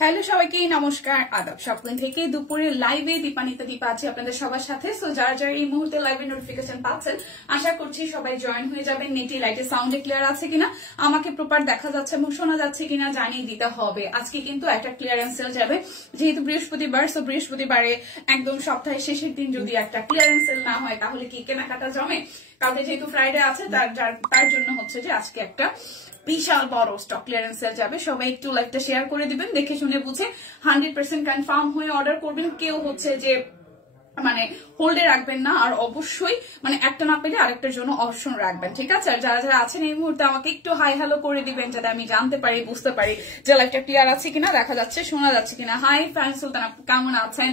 Hello সবাইকে নমস্কার আদাব সকাল থেকে দুপুরে লাইভে দীপানিতা দীপা আছে আপনাদের সবার সাথে। সো যারা যারা এই মুহূর্তে লাইভে নোটিফিকেশন পাচ্ছেন আশা করছি সবাই জয়েন হয়ে যাবেন। নেটি লাইটে সাউন্ডে ক্লিয়ার আছে কিনা, আমাকে প্রপার দেখা যাচ্ছে এবং শোনা যাচ্ছে কিনা জানিয়ে দিতে হবে। আজকে কিন্তু একটা ক্লিয়ারেন্স সেল যাবে, যেহেতু বৃহস্পতিবার। সো বৃহস্পতিবারে একদম সপ্তাহের শেষের দিন যদি একটা ক্লিয়ারেন্স সেল না হয় তাহলে কি কেনাকাটা জমে? কালকে যেহেতু ফ্রাইডে আছে তার জন্য হচ্ছে যে আজকে একটা বিশাল বড় স্টক ক্লিয়ারেন্স সেল যাবে। সবাই একটু লাইভটা শেয়ার করে দিবেন, দেখে শুনে বুঝে 100% কনফার্ম হয়ে অর্ডার করবেন। কেউ হচ্ছে যে মানে হোল্ডে রাখবেন না, আর অবশ্যই মানে একটা না পেলে আরেকটার জন্য অপশন রাখবেন, ঠিক আছে? আর যারা যারা আছেন এই মুহূর্তে আমাকে একটু হাই হ্যালো করে দিবেন যাতে আমি জানতে পারি, বুঝতে পারি যে লাইভটা ক্লিয়ার আছে কিনা, দেখা যাচ্ছে শোনা যাচ্ছে কিনা। হাই ফ্যান সুলতান আপু কেমন আছেন?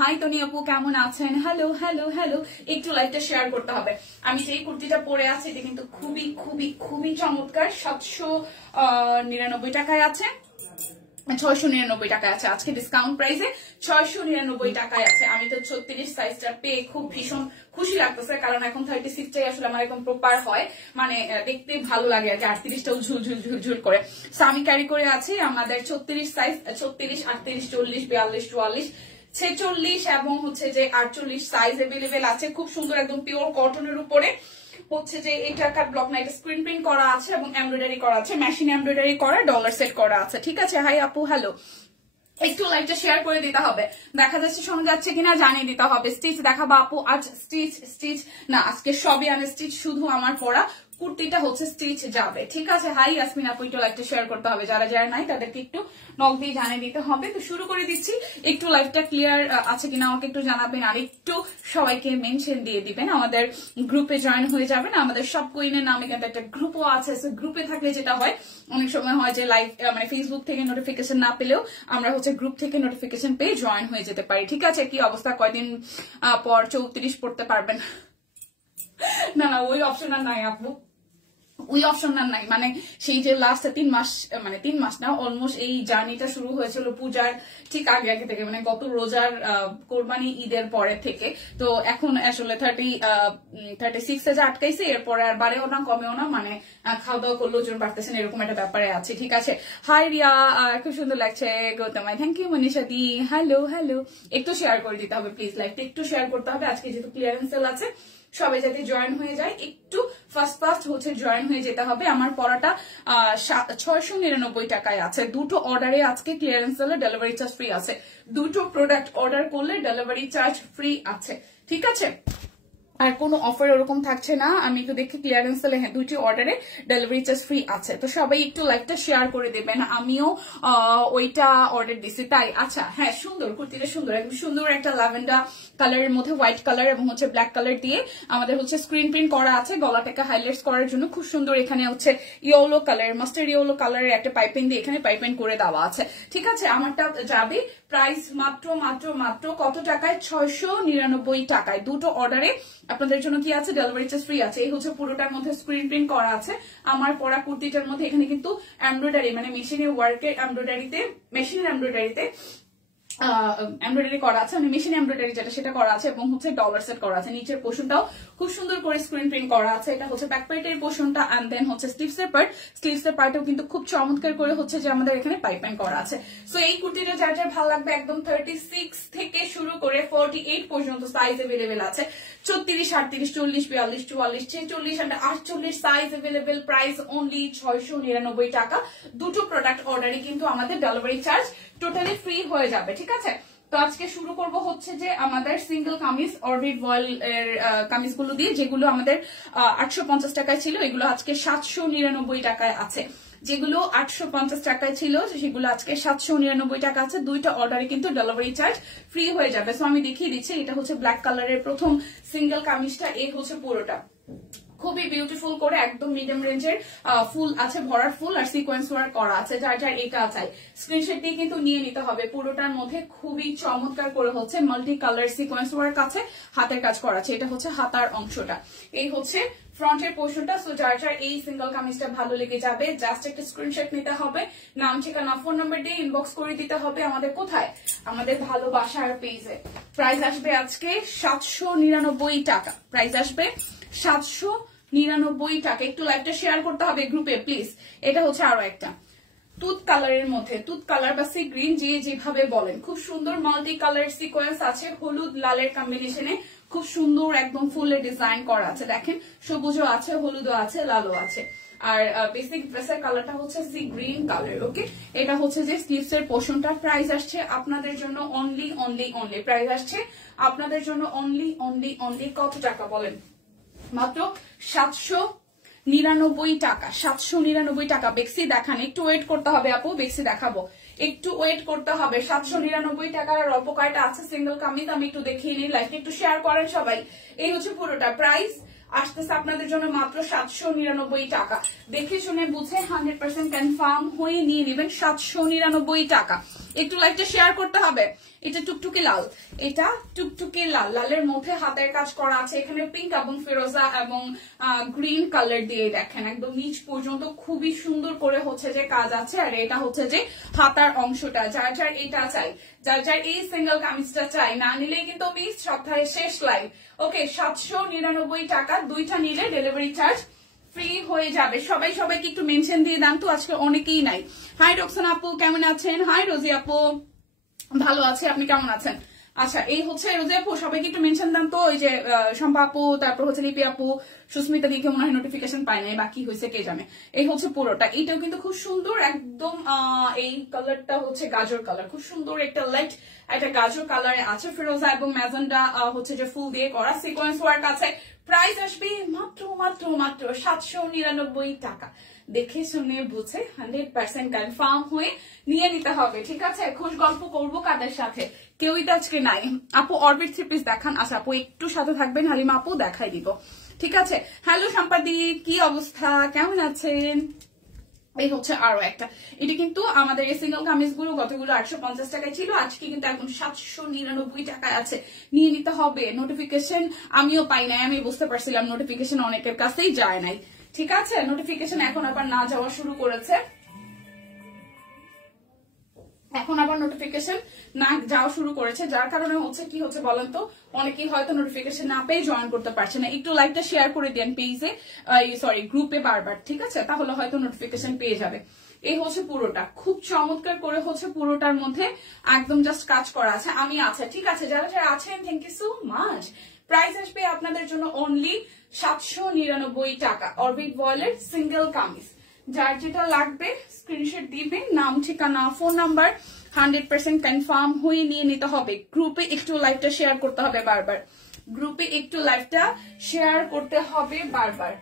হাই তনি আপু কেমন আছেন? হ্যালো হ্যালো হ্যালো, একটু লাইভটা শেয়ার করতে হবে। আমি যেই কুর্তিটা পরে আছি এটা কিন্তু খুবই খুবই খুবই চমৎকার। 799 টাকায় আছে, 699 টাকায় আছে আজকে ডিসকাউন্ট প্রাইসে, 699 টাকায় আছে। আমি তো 36 সাইজটা পেয়ে খুব ভীষণ খুশি লাগতেছে, কারণ এখন 36টাই আসলে আমার একদম প্রপার হয়, মানে দেখতে ভালো লাগে আর কি। 38টাও ঝুলঝুল ঝুলঝুল করে। সো আমি ক্যারি করে আছি আমাদের 36 সাইজ, 36, 38, 40, 42, 44, 46 এবং হচ্ছে যে 48 সাইজ এভেলেবেল আছে। খুব সুন্দর একদম পিওর কটনের উপরে হচ্ছে যে এটা কাট ব্লক না, এটা স্ক্রিন প্রিন্ট করা আছে এবং এমব্রয়ডারি করা আছে, মেশিন এমব্রয়ডারি করা, ডলার সেট করা আছে, ঠিক আছে? হাই আপু হ্যালো, একটু লাইভটা শেয়ার করে দিতে হবে, দেখা যাচ্ছে শোনা যাচ্ছে কিনা জানিয়ে দিতে হবে। স্টিচ দেখাবো আপু আজ? স্টিচ না, আজকে সবই আনস্টিচ, শুধু আমার পরা কুর্তিটা হচ্ছে স্টিচ যাবে, ঠিক আছে? হাই ইয়াসমিন আপু, একটু লাইভটা শেয়ার করতে হবে, যারা যারা নাই তাদেরকে একটু নক দিয়ে জানিয়ে দিতে হবে। তো শুরু করে দিচ্ছি, একটু লাইভটা ক্লিয়ার আছে কিনা আমাকে একটু জানাবেন, আর একটু সবাইকে মেনশন দিয়ে দিবেন, আমাদের গ্রুপে জয়েন হয়ে যাবেন। আমাদের সব কুইনের নামে কিন্তু একটা গ্রুপও আছে। গ্রুপে থাকলে যেটা হয়, অনেক সময় হয় যে লাইভ মানে ফেসবুক থেকে নোটিফিকেশন না পেলেও আমরা হচ্ছে গ্রুপ থেকে নোটিফিকেশন পেয়ে জয়েন হয়ে যেতে পারি, ঠিক আছে? কি অবস্থা, কয়দিন পর 34 পড়তে পারবেন? না না, ওই অপশন আর নাই আপু, ওই অপশন আর নাই। মানে সেই যে লাস্ট 3 মাস, মানে 3 মাস না, অলমোস্ট এই জার্নিটা শুরু হয়েছিল পূজার ঠিক আগে আগে থেকে, মানে গত রোজার কোরবানি ঈদের পরে থেকে। তো এখন আসলে 36 যে আটকাইছে, এরপরে আর বাড়েও না কমেও না, মানে খাওয়া দাওয়া করলে ওজন বাড়তেছেন, এরকম একটা ব্যাপারে আছে, ঠিক আছে? হাই রিয়া, খুব সুন্দর লাগছে গৌতমাই, থ্যাংক ইউ মনীষা দি, হ্যালো হ্যালো। একটু শেয়ার করে দিতে হবে প্লিজ, লাইভটা একটু শেয়ার করতে হবে। আজকে যেহেতু ক্লিয়ারেন্স সেল আছে, সবাই যাতে জয়েন হয়ে যায়, একটু ফার্স্ট হচ্ছে জয়েন হয়ে যেতে হবে। আমার পড়াটা 699 টাকায় আছে। দুটো অর্ডারে আজকে ক্লিয়ারেন্স সেলে ডেলিভারি চার্জ ফ্রি আছে। দুটো প্রোডাক্ট অর্ডার করলে ডেলিভারি চার্জ ফ্রি আছে, ঠিক আছে? আর কোনো অফার ওরকম থাকছে না। আমি একটু দেখি ক্লিয়ারেন্স সেলে, হ্যাঁ, দুইটি অর্ডারে ডেলিভারি চার্জ ফ্রি আছে। তো সবাই একটু লাইভটা শেয়ার করে দেবেন, আমিও ওইটা অর্ডার দিছি তাই। আচ্ছা হ্যাঁ, সুন্দর কুর্তিটা, সুন্দর একদম সুন্দর একটা ল্যাভেন্ডার কালারের মধ্যে হোয়াইট কালার এবং হচ্ছে ব্ল্যাক কালার দিয়ে আমাদের হচ্ছে স্ক্রিন প্রিন্ট করা আছে, গলাটাকে হাইলাইটস করার জন্য খুব সুন্দর। এখানে হচ্ছে ইয়েলো কালার, মাস্টার্ড ইয়েলো কালারের একটা পাইপিং দিয়ে এখানে পাইপিং করে দেওয়া আছে, ঠিক আছে? আমারটা যাবে প্রাইস মাত্র মাত্র মাত্র কত টাকায়? 699 টাকায়। দুটো অর্ডারে আপনাদের জন্য কি আছে? ডেলিভারি চার্জ ফ্রি আছে। এই হচ্ছে পুরোটার মধ্যে স্ক্রিন প্রিন্ট করা আছে। আমার পরা কুর্তিটার মধ্যে এখানে কিন্তু এমব্রয়ডারি, মানে মেশিনের ওয়ার্কের এমব্রয়ডারিতে, মেশিনের এমব্রয়ডারিতে এমব্রয়ডারি করা আছে, মানে মেশিন এমব্রয়ডারি যেটা সেটা করা আছে, এবং হচ্ছে ডলার সেট করা আছে। নিচের পোর্শনটাও খুব সুন্দর করে স্ক্রিন প্রিন্ট করা আছে। এটা হচ্ছে ব্যাক পার্টের পোর্শনটা, এন্ড দেন হচ্ছে স্লিভসের পার্ট। স্লিভসের পার্টেও কিন্তু খুব চমৎকার করে হচ্ছে যে আমাদের এখানে পাইপিং করা আছে। সো এই কুর্তিটা যার যার ভালো লাগবে, একদম 36 থেকে শুরু করে 48 পর্যন্ত সাইজ এভেলেবেল আছে। 34, 38, 40, 42, 44, 46 and 48 size available. Price only 699 টাকা। দুটো প্রোডাক্ট অর্ডারে কিন্তু আমাদের ডেলিভারি চার্জ টোটালি ফ্রি হয়ে যাবে, ঠিক আছে? তো আজকে শুরু করব হচ্ছে যে আমাদের সিঙ্গেল কামিজ অরবিট ভয়েল এর কামিজগুলো দিয়ে, যেগুলো আমাদের 850 টাকায় ছিল, এগুলো আজকে 799 টাকায় আছে। যেগুলো 850 টাকায় ছিল সেগুলো আজকে 799 টাকা আছে। দুইটা অর্ডারে কিন্তু ডেলিভারি চার্জ ফ্রি হয়ে যাবে। সো আমি দেখিয়ে দিচ্ছি, এটা হচ্ছে ব্ল্যাক কালারের প্রথম সিঙ্গেল কামিজটা, এই হচ্ছে পুরোটা খুবই বিউটিফুল করে একদম মিডিয়াম রেঞ্জের ফুল আছে, ভরার ফুল আর সিকোয়েন্স ওয়ার্ক করা আছে। যার যার এটা চাই স্ক্রিনশট দিয়ে কিন্তু নিয়ে নিতে হবে। পুরোটার মধ্যে খুবই চমৎকার করে হচ্ছে মাল্টি কালার সিকোয়েন্স ওয়ার্ক আছে, হাতের কাজ করা আছে। এটা হচ্ছে হাতার অংশটা, এই হচ্ছে ফ্রন্টের পোর্শনটা। সো যার যার এই সিঙ্গেল কামিজটা ভালো লেগে যাবে, জাস্ট একটা স্ক্রিনশট নিতে হবে, নাম ঠিকানা ফোন নাম্বার দিয়ে ইনবক্স করে দিতে হবে আমাদের কোথায়, আমাদের ভালোবাসার পেজে। প্রাইস আসবে আজকে 799 টাকা। প্রাইস আসবে 799 টাকা। একটু লাইভটা শেয়ার করতে হবে গ্রুপে প্লিজ। এটা হচ্ছে আরো একটা তুত কালারের মধ্যে, তুত কালার বা সি গ্রিন যে যেভাবে বলেন, খুব সুন্দর মাল্টি কালার সিকোয়েন্স আছে হলুদ লালের কম্বিনেশনে, খুব সুন্দর একদম ফুলের ডিজাইন করা আছে। দেখেন সবুজও আছে, হলুদও আছে, লালও আছে। আর বেসিক ড্রেসের কালারটা হচ্ছে সি গ্রিন কালার। ওকে, এটা হচ্ছে যে স্লিভস এর পোর্শনটা। প্রাইস আসছে আপনাদের জন্য অনলি অনলি অনলি, প্রাইস আসছে আপনাদের জন্য অনলি অনলি অনলি কত টাকা বলেন? মাত্র 799 টাকা। 799 টাকা। বেক্সি দেখান, একটু ওয়েট করতে হবে আপু, বেক্সি দেখাবো, একটু ওয়েট করতে হবে। 799 টাকার অল্প কয়টা আছে সিঙ্গেল কামিজ, আমি একটু দেখিয়ে নিই, লাইভটা একটু শেয়ার করেন সবাই। এই হচ্ছে পুরোটা প্রাইস আসতেছে আপনাদের জন্য মাত্র 799 টাকা। দেখে শুনে বুঝে 100% কনফার্ম হয়ে নিয়ে নেবেন 799 টাকা। একটু লাইভটা শেয়ার করতে হবে। এটা টুকটুকি লাল, এটা টুকটুকি লাল, লালের মধ্যে হাতের কাজ করা আছে, এখানে পিঙ্ক এবং ফিরোজা এবং গ্রিন কালার দিয়ে দেখেন একদম নিচ পর্যন্ত খুবই সুন্দর করে হচ্ছে যে কাজ আছে। আর এটা হচ্ছে যে হাতার অংশটা, যার যার এটা চাই, যার যার এই সিঙ্গেল কামিজটা চাই, না নিলেই কিন্তু মিস, সপ্তাহের শেষ লাইভ। ওকে, 799 টাকা, দুইটা নিলে ডেলিভারি চার্জ ফ্রি হয়ে যাবে। সবাই সবাইকে একটু মেনশন দিয়ে দেন তো, আজকে অনেকেই নাই। হাই রোকসানা আপু কেমন আছেন? হাই রোজি আপু, ভালো আছে, আপনি কেমন আছেন? আচ্ছা, এই হচ্ছে রোজি আপু, সবাইকে একটু মেনশন দেন তো। ওই যে শম্পা আপু, তারপর হচ্ছে লিপি আপু, সুস্মিতা দিকে মনে হয় নোটিফিকেশন পায় নাই, বাকি হয়েছে কে জানে। এই হচ্ছে পুরোটা, এইটাও কিন্তু খুব সুন্দর একদম। এই কালারটা হচ্ছে গাজর কালার, খুব সুন্দর একটা লাইট একটা গাজর কালারে আছে, ফিরোজা এবং ম্যাজেন্ডা হচ্ছে যে ফুল দিয়ে করা সিকোয়েন্স ওয়ার্ক আছে। প্রাইস আসবে মাত্র মাত্র মাত্র 799 টাকা। দেখে শুনে বুঝে 100% কনফার্ম হয়ে নিয়ে নিতে হবে, ঠিক আছে? খুশ গল্প করবো কাদের সাথে, কেউই তো আজকে নাই। আপু অরবিট 3 পিস দেখান। আচ্ছা আপু একটু সাথে থাকবেন, হালিমা আপু দেখাই দিব, ঠিক আছে? হ্যালো সম্পাদি, কি অবস্থা, কেমন আছেন? এই হচ্ছে আরো একটা, এটা কিন্তু আমাদের এই সিঙ্গেল কামিজ গুলো গতগুলো 850 টাকায় ছিল, আজকে কিন্তু এখন 799 টাকায় আছে, নিয়ে নিতে হবে। নোটিফিকেশন আমিও পাই নাই, আমি বুঝতে পারছিলাম নোটিফিকেশন অনেকের কাছেই যায় নাই, ঠিক আছে? নোটিফিকেশন এখন আবার না যাওয়া শুরু করেছে, এখন আবার নোটিফিকেশন না যাওয়া শুরু করেছে, যার কারণে হচ্ছে কি হচ্ছে বলেন তো, অনেকেই হয়তো নোটিফিকেশন না পেয়ে জয়েন করতে পারছে না। একটু লাইভটা শেয়ার করে দেন পেজে, সরি গ্রুপে বারবার, ঠিক আছে? তাহলে হয়তো নোটিফিকেশন পেয়ে যাবে। এই হচ্ছে পুরোটা, খুব চমৎকার করে হচ্ছে পুরোটার মধ্যে একদম জাস্ট কাজ করা আছে। আমি আছে, ঠিক আছে? যারা যারা আছেন thank you so much. Price আসবে আপনাদের জন্য অনলি 799 টাকা। অরবিট ভয়েলের সিঙ্গেল কামিজ, যার যেটা লাগবে স্ক্রিনশট দিবেন, নাম ঠিকানা ফোন নাম্বার 100% কনফার্ম হয়ে নিয়ে নিতে হবে। গ্রুপে একটু লাইভটা শেয়ার করতে হবে বারবার, গ্রুপে একটু লাইভটা শেয়ার করতে হবে বারবার,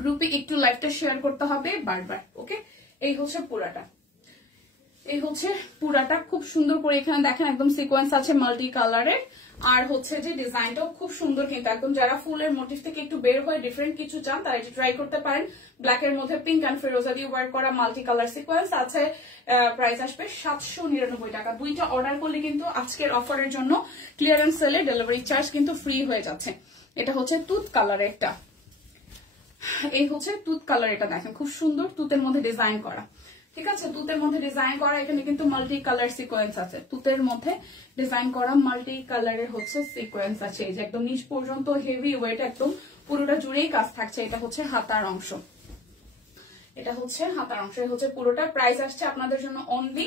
গ্রুপে একটু লাইভটা শেয়ার করতে হবে বারবার। ওকে, এই হচ্ছে পুরাটা, এই হচ্ছে পুরাটা খুব সুন্দর করে এখানে দেখেন একদম সিকোয়েন্স আছে মাল্টি কালারের। আর হচ্ছে যে ডিজাইনটাও খুব সুন্দর, কিন্তু একদম যারা ফুলের মোটিভ থেকে একটু বের হয়ে ডিফারেন্ট কিছু চান তারা এটা ট্রাই করতে পারেন। ব্ল্যাক এর মধ্যে পিঙ্ক অ্যান্ড ফিরোজা দিয়ে ওয়ার্ক করা মাল্টি কালার সিকোয়েন্স আছে। প্রাইস আসবে 799 টাকা। দুইটা অর্ডার করলে কিন্তু আজকের অফারের জন্য ক্লিয়ারেন্স সেলে ডেলিভারি চার্জ কিন্তু ফ্রি হয়ে যাচ্ছে। এটা হচ্ছে তুত কালারের একটা, এই হচ্ছে তুত কালার, এটা দেখেন খুব সুন্দর তুতের মধ্যে ডিজাইন করা, ঠিক আছে? তুতের মধ্যে ডিজাইন করা, এখানে কিন্তু মাল্টি কালার সিকোয়েন্স আছে, তুতের মধ্যে ডিজাইন করা মাল্টি কালারের হচ্ছে সিকোয়েন্স আছে। এই যে একদম নিচ পর্যন্ত হেভি ওয়েট, একদম পুরোটা জুড়েই কাজ থাকছে। এটা হচ্ছে হাতার অংশ, এটা হচ্ছে হাতার অংশ, হচ্ছে পুরোটা। প্রাইস আসছে আপনাদের জন্য অনলি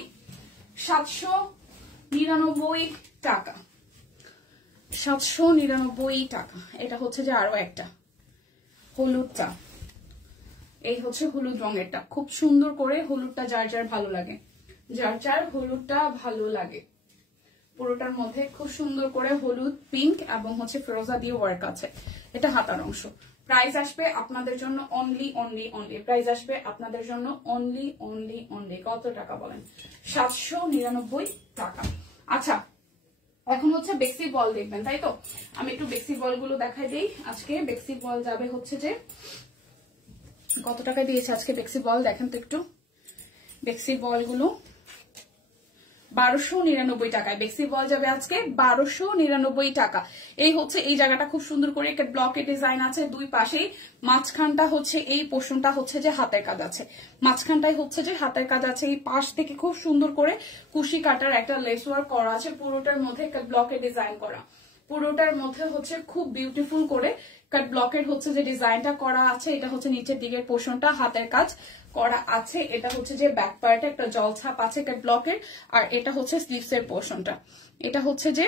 799 টাকা, 799 টাকা। এটা হচ্ছে যে আরো একটা হলুদটা, এই হচ্ছে হলুদ রঙেরটা, খুব সুন্দর করে হলুদটা, যার যার ভালো লাগে, যার যার হলুদটা ভালো লাগে। পুরোটার মধ্যে খুব সুন্দর করে হলুদ, পিঙ্ক এবং হচ্ছে ফিরোজা দিয়ে ওয়ার্ক আছে। এটা হাতার অংশ। প্রাইস আসবে আপনাদের জন্য অনলি অনলি অনলি, প্রাইস আসবে আপনাদের জন্য অনলি অনলি অনলি কত টাকা বলেন? 799 টাকা। আচ্ছা, এখন হচ্ছে বেক্সি বল দেখবেন, তাই তো? আমি একটু বেক্সি বল গুলো দেখাই দিই। আজকে বেক্সি বল যাবে হচ্ছে যে কত টাকা দিয়েছে আজকে বেক্সি বল দেখেন তো একটু। বেক্সি বল গুলো 1299 টাকায় বেক্সি বল যাবে আজকে 1299 টাকা। এই হচ্ছে এই জায়গাটা খুব সুন্দর করে একটা ব্লকের ডিজাইন আছে দুই পাশেই, মাঝখানটা হচ্ছে এই পোর্শনটা হচ্ছে যে হাতের কাজ আছে, মাঝখানটাই হচ্ছে যে হাতের কাজ আছে। এই পাশ থেকে খুব সুন্দর করে কুশি কাটার একটা লেস ওয়ার্ক করা আছে, পুরোটার মধ্যে একটা ব্লকের ডিজাইন করা। পুরোটার মধ্যে হচ্ছে খুব বিউটিফুল করে কাট ব্লকের হচ্ছে যে ডিজাইনটা করা আছে, এটা হচ্ছে নিচের দিকের পোর্শনটা হাতের কাজ করা আছে, এটা হচ্ছে যে ব্যাক পার্টে একটা জলছাপ আছে কাট ব্লকের, আর এটা হচ্ছে স্লিভস এর পোর্শনটা, এটা হচ্ছে যে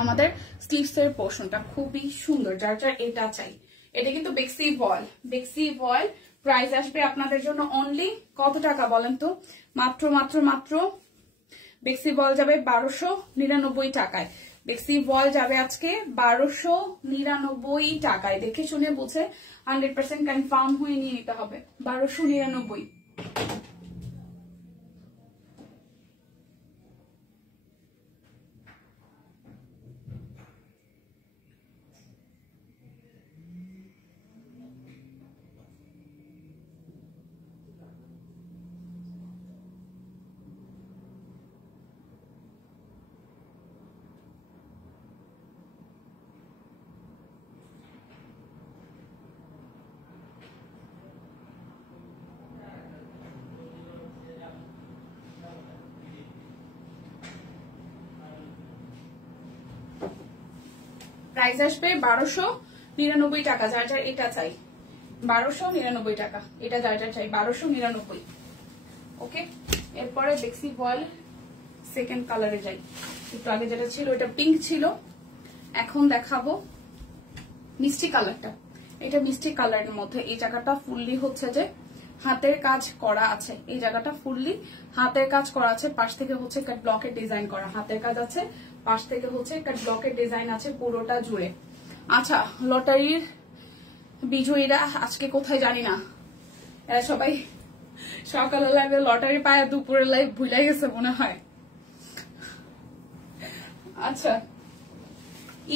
আমাদের স্লিভস এর পোর্শনটা খুবই সুন্দর। যার যার এটা চাই, এটা কিন্তু বেক্সি ভয়েল, বেক্সি ভয়েল। প্রাইস আসবে আপনাদের জন্য অনলি কত টাকা বলেন তো? মাত্র মাত্র মাত্র বেক্সি বল যাবে 1299 টাকায়। বেক্সি বল যাবে আজকে 1299 টাকায়। দেখে শুনে বুঝে 100% কনফার্ম হয়ে নিয়ে নিতে হবে। 1299। প্রাইস আসবে 1299 টাকা। যার যার এটা চাই 1299 টাকা, এটা যার যার চাই 1299। ওকে, এরপরে বেক্সি ভয়েল সেকেন্ড কালারে যাই। একটু আগে যেটা ছিল এটা পিঙ্ক ছিল, এখন দেখাবো মিষ্টি কালারটা। এটা মিষ্টি কালারের মধ্যে এই জায়গাটা ফুললি হচ্ছে যে হাতের কাজ করা আছে, এই জায়গাটা ফুললি হাতের কাজ করা আছে, পাশ থেকে হচ্ছে কাট ব্লকের ডিজাইন করা, হাতের কাজ আছে, পাশ থেকে হচ্ছে কাট ব্লকের ডিজাইন আছে পুরোটা জুড়ে। আচ্ছা, লটারির বিজয়ীরা আজকে কোথায় জানি না, এরা সবাই সকালে লাইভে লটারি পায়, দুপুরে লাইভ ভুলে গেছে মনে হয়। আচ্ছা,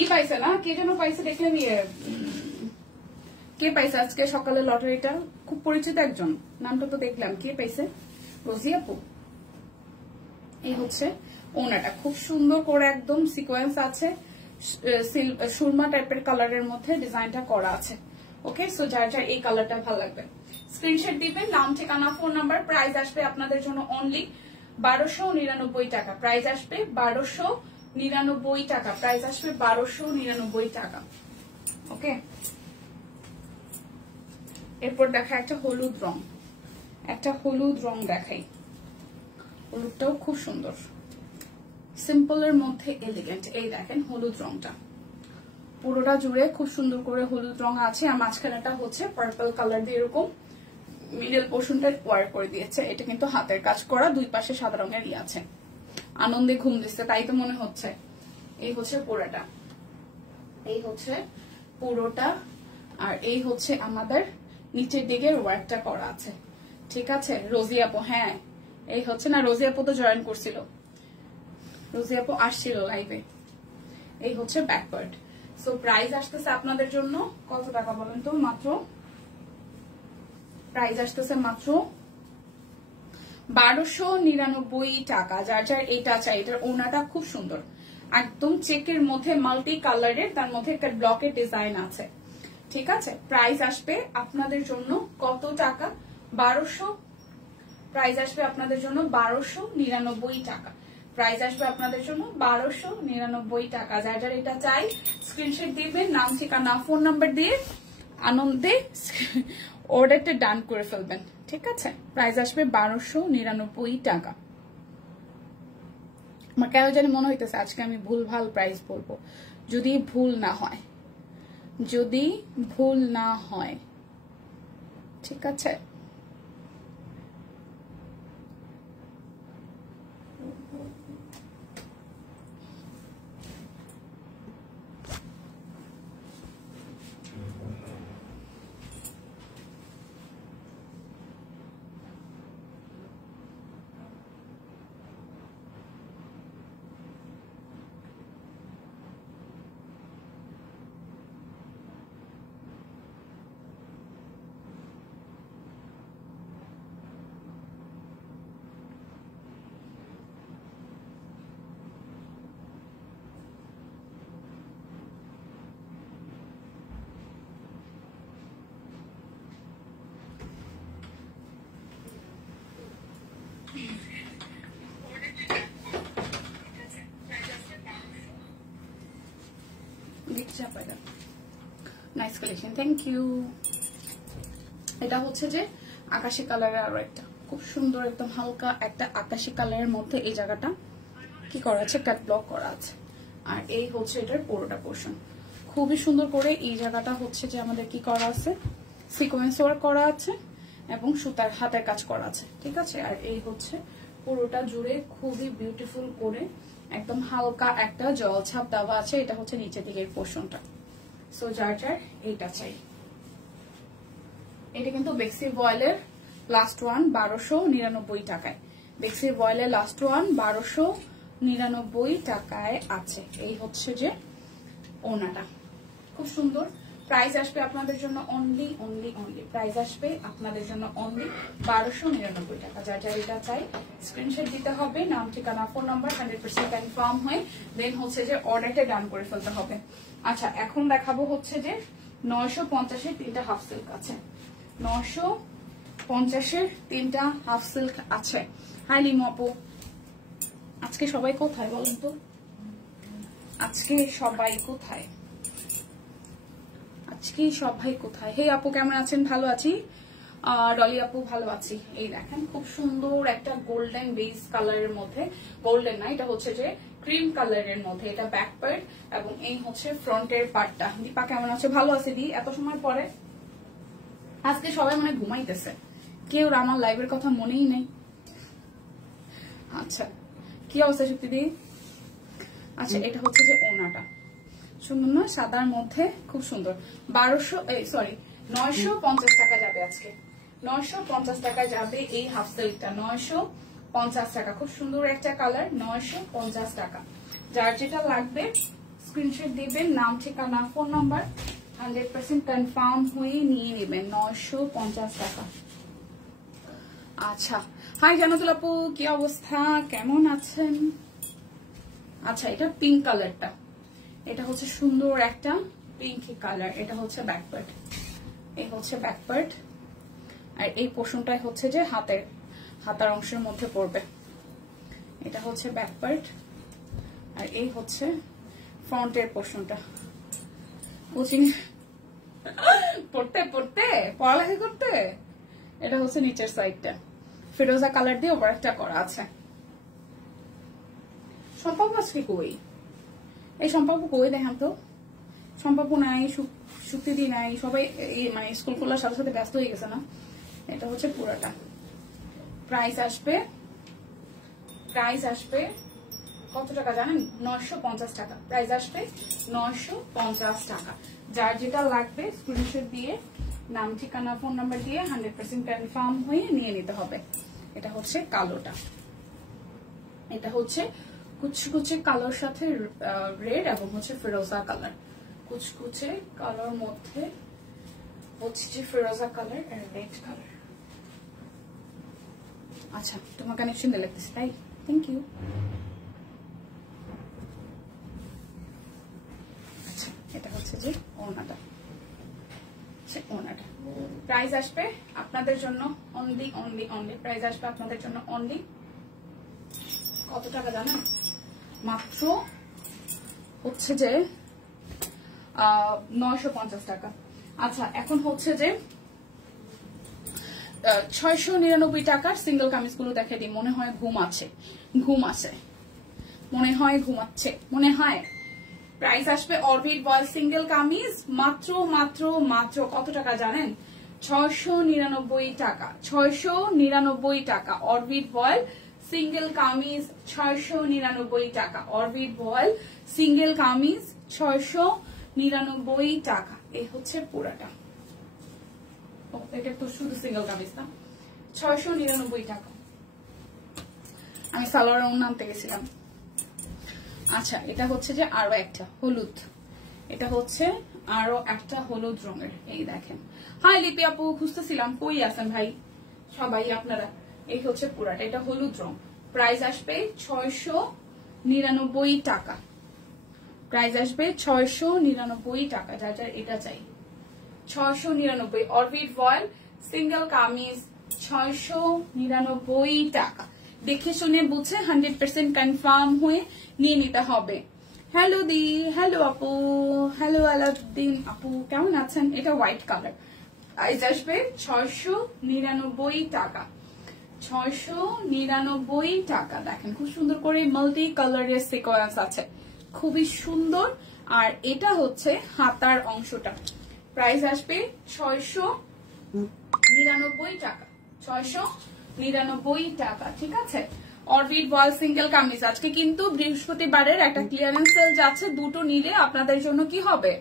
ই পাইছে না, কে যেন পাইছে দেখলাম, কে পাইছে আজকে সকালে লটারিটা? খুব পরিচিত একজন, নামটা তো দেখলাম, কে পাইছে? রোজি আপু। এই হচ্ছে ওনাটা, খুব সুন্দর করে একদম সিকোয়েন্স আছে, সুরমা টাইপের কালারের মধ্যে ডিজাইনটা করা আছে। ওকে, সো যার যার এই কালারটা ভালো লাগবে স্ক্রিনশট দিবেন, নাম ঠিকানা ফোন নাম্বার। প্রাইস আসবে আপনাদের জন্য অনলি 1299 টাকা। প্রাইস আসবে 1299 টাকা। প্রাইস আসবে 1299 টাকা। ওকে, এরপর দেখা একটা হলুদ রং, একটা হলুদ রং দেখাই। হলুদটাও খুব সুন্দর, সিম্পলের মধ্যে এলিগেন্ট। এই দেখেন হলুদ রংটা পুরোটা জুড়ে খুব সুন্দর করে হলুদ রং আছে, আর মাঝখানেটা হচ্ছে পার্পল কালার দিয়ে এরকম মিডল পোর্শনটা ওয়ার করে দিয়েছে। এটা কিন্তু হাতের কাজ করা, দুই পাশে সাদা রঙের ই আছে। আনন্দে ঘুম দিচ্ছে তাই তো মনে হচ্ছে। এই হচ্ছে পুরোটা, এই হচ্ছে পুরোটা, আর এই হচ্ছে আমাদের নিচের দিকে ওয়ার্কটা করা আছে। ঠিক আছে, রোজি আপু, হ্যাঁ এই হচ্ছে না, রোজি আপু তো জয়েন করছিল, রোজি আপু আসছিল লাইভে। এই হচ্ছে ব্যাকওয়ার্ড। সো প্রাইস আসতেছে আপনাদের জন্য কত টাকা বলেন তো? মাত্র প্রাইস আসতেছে মাত্র 1299 টাকা। যার যার এটা চাই, এটার ওনাটা খুব সুন্দর, একদম চেকের মধ্যে মাল্টি কালারের, তার মধ্যে একটা ব্লকের ডিজাইন আছে। ঠিক আছে, প্রাইস আসবে আপনাদের জন্য কত টাকা? 1200। প্রাইস আসবে আপনাদের জন্য 1299 টাকা। প্রাইস আসবে আপনাদের জন্য 1299 টাকা। যার যার এটা চাই স্ক্রিনশট দিবেন, নাম ঠিকানা ফোন নাম্বার দিয়ে আনন্দে অর্ডারটা ডান করে ফেলবেন। ঠিক আছে, প্রাইস আসবে 1299 টাকা। আমার কেন জানি মনে হইতেছে আজকে আমি ভুলভাল প্রাইস বলবো, যদি ভুল না হয়, যদি ভুল না হয়। ঠিক আছে, দেখছি আপনারা নাইস কালেকশন, থ্যাংক ইউ। এটা হচ্ছে যে আকাশি কালারের আরো একটা খুব সুন্দর একদম হালকা একটা আকাশি কালারের মধ্যে এই জায়গাটা কি করা আছে, কাট ব্লক করা আছে। আর এই হচ্ছে এটার পুরোটা পোর্শন, খুবই সুন্দর করে এই জায়গাটা হচ্ছে যে আমাদের কি করা আছে, সিকোয়েন্স ওয়ার্ক করা আছে এবং সুতার হাতের কাজ করা আছে, ঠিক আছে। আর এই হচ্ছে পুরোটা জুড়ে খুবই বিউটিফুল করে একদম হালকা একটা জলছাপ দেওয়া আছে। এটা হচ্ছে নিচের দিকের পোর্শনটা। সো যার যার এইটা চাই, এটা কিন্তু বেক্সি ভয়েলের লাস্ট ওয়ান 1299 টাকায়। বেক্সি ভয়েলের লাস্ট ওয়ান 1299 টাকায় আছে। এই হচ্ছে যে ওনাটা খুব সুন্দর। প্রাইস আসবে আপনাদের জন্য অনলি প্রাইস আসবে আপনাদের জন্য অনলি 1299 টাকা। যার যার এটা চাই স্ক্রিনশট দিতে হবে, নাম ঠিকানা ফোন নাম্বার 100% কনফার্ম হয়ে দেন হচ্ছে যে অর্ডারটা ডান করে ফেলতে হবে। আচ্ছা এখন দেখাবো হচ্ছে যে 950-এর 3টা হাফ সিল্ক আছে। 950-এর 3টা হাফ সিল্ক আছে। হাই লিমু আপু, আজকে সবাই কোথায় বলুন তো? আজকে সবাই কোথায়? আজকে সবাই কোথায়? হে আপু কেমন আছেন? ভালো আছি। ডলি আপু ভালো আছি। এই দেখেন খুব সুন্দর একটা গোল্ডেন বেস কালারের মধ্যে, গোল্ডেন না এটা হচ্ছে যে ক্রিম কালারের মধ্যে, এটা ব্যাক পার্ট এবং এই হচ্ছে ফ্রন্টের পার্টটা। দীপা কেমন আছে? ভালো আছে দি, এত সময় পরে। আজকে সবাই মানে ঘুমাইতেছে, কেউ আমার লাইভের কথা মনেই নেই। আচ্ছা কি অবস্থা শক্তি দি? আচ্ছা এটা হচ্ছে যে ওনাটা সুন্দর না, সাদার মধ্যে খুব সুন্দর। 950 টাকা যাবে আজকে, 950 টাকা যাবে এই হাফ সিল্কটা। 950 টাকা, খুব সুন্দর একটা কালার। 950 টাকা। যার যেটা লাগবে স্ক্রিনশট দিবেন, নাম ঠিকানা ফোন নাম্বার 100% কনফার্ম হয়ে নিয়ে নেবেন। 950 টাকা। আচ্ছা হাই জানাতুল আপু, কি অবস্থা, কেমন আছেন? আচ্ছা এটা পিঙ্ক কালারটা, এটা হচ্ছে সুন্দর একটা পিঙ্কি কালার। এটা হচ্ছে ব্যাক পার্ট, এই হচ্ছে ব্যাক পার্ট। আর এই পোর্শনটাই হচ্ছে যে হাতার অংশের মধ্যে পড়বে। এটা হচ্ছে ব্যাক পার্ট আর এই হচ্ছে ফ্রন্টের পোর্শনটা। কোচিং পড়তে পড়ালেখা করতে এটা হচ্ছে নিচের সাইডটা, ফিরোজা কালার দিয়ে ওপর একটা করা আছে। সম্পর্ক আজকে কই? এই সম্পর্ক কই দেখেন তো? সম্পর্ক নাই, সুক্তি নাই, সবাই মানে স্কুল খোলার সাথে সাথে ব্যস্ত হয়ে গেছে না। এটা হচ্ছে পুরাটা। প্রাইস আসবে কত টাকা জানেন? 950 টাকা। প্রাইস আসবে 950 টাকা। যার যেটা লাগবে স্ক্রিনশট দিয়ে নাম ঠিকানা ফোন নাম্বার দিয়ে 100% কনফার্ম হয়ে নিয়ে নিতে হবে। এটা হচ্ছে কালোটা, এটা হচ্ছে কুচকুচে কালোর সাথে রেড এবং হচ্ছে ফিরোজা কালার। কুচকুচে কালোর মধ্যে হচ্ছে যে ফিরোজা কালার আর রেড কালার। আচ্ছা তোমার কানেকশন দিয়ে লাগতেছে তাই, থ্যাংক ইউ। আচ্ছা এটা হচ্ছে যে ওড়নাটা, ওড়নাটা। প্রাইস আসবে আপনাদের জন্য অনলি প্রাইস আসবে আপনাদের জন্য অনলি কত টাকা জানেন? মাত্র হচ্ছে যে 950 টাকা। আচ্ছা এখন হচ্ছে যে 699 টাকার সিঙ্গেল কামিজ গুলো দেখে দিই। মনে হয় ঘুম আছে, মনে হয় ঘুমাচ্ছে, মনে হয়। প্রাইস আসবে অরবিট বয়েল সিঙ্গেল কামিজ মাত্র কত টাকা জানেন? 699 টাকা। 699 টাকা অরবিট বয়েল সিঙ্গেল কামিজ 699 টাকা। অরবিট বয়েল সিঙ্গেল কামিজ 699 টাকা। এই হচ্ছে পুরাটা। এটা তো শুধু সিঙ্গেল কামিজ না, 699 টাকা। আমি সালোয়ার নামতে গেছিলাম। আচ্ছা এটা হচ্ছে যে আরো একটা হলুদ, এটা হচ্ছে আরো একটা হলুদ রঙের। এই দেখেন। হাই লিপি আপু, খুঁজতেছিলাম কই আছেন ভাই সবাই আপনারা। এই হচ্ছে পুরাটা, এটা হলুদ রং। প্রাইস আসবে 699 টাকা। প্রাইস আসবে 699 টাকা। যার যার এটা চাই 699। অরবিট ভয়েল সিঙ্গেল কামিজ 699 টাকা। দেখে শুনে বুঝে 100% কনফার্ম হয়ে নিয়ে নিতে হবে। হ্যালো দি, হ্যালো আপু, হ্যালো আলাউদ্দিন আপু, কেমন আছেন? এটা হোয়াইট কালার, প্রাইস আসবে 699 টাকা। 699 টাকা। দেখেন খুব সুন্দর করে মাল্টি কালারের সিকোয়েন্স আছে, খুবই সুন্দর। আর এটা হচ্ছে হাতার অংশটা, প্রাইস আসবে 699 টাকা। 699 টাকা, ঠিক আছে। অরবিট বয়েল সিঙ্গেল কামিজ, আজকে কিন্তু বৃহস্পতিবারের একটা ক্লিয়ারেন্স সেল যাচ্ছে। দুটো নিলে আপনাদের জন্য কি হবে,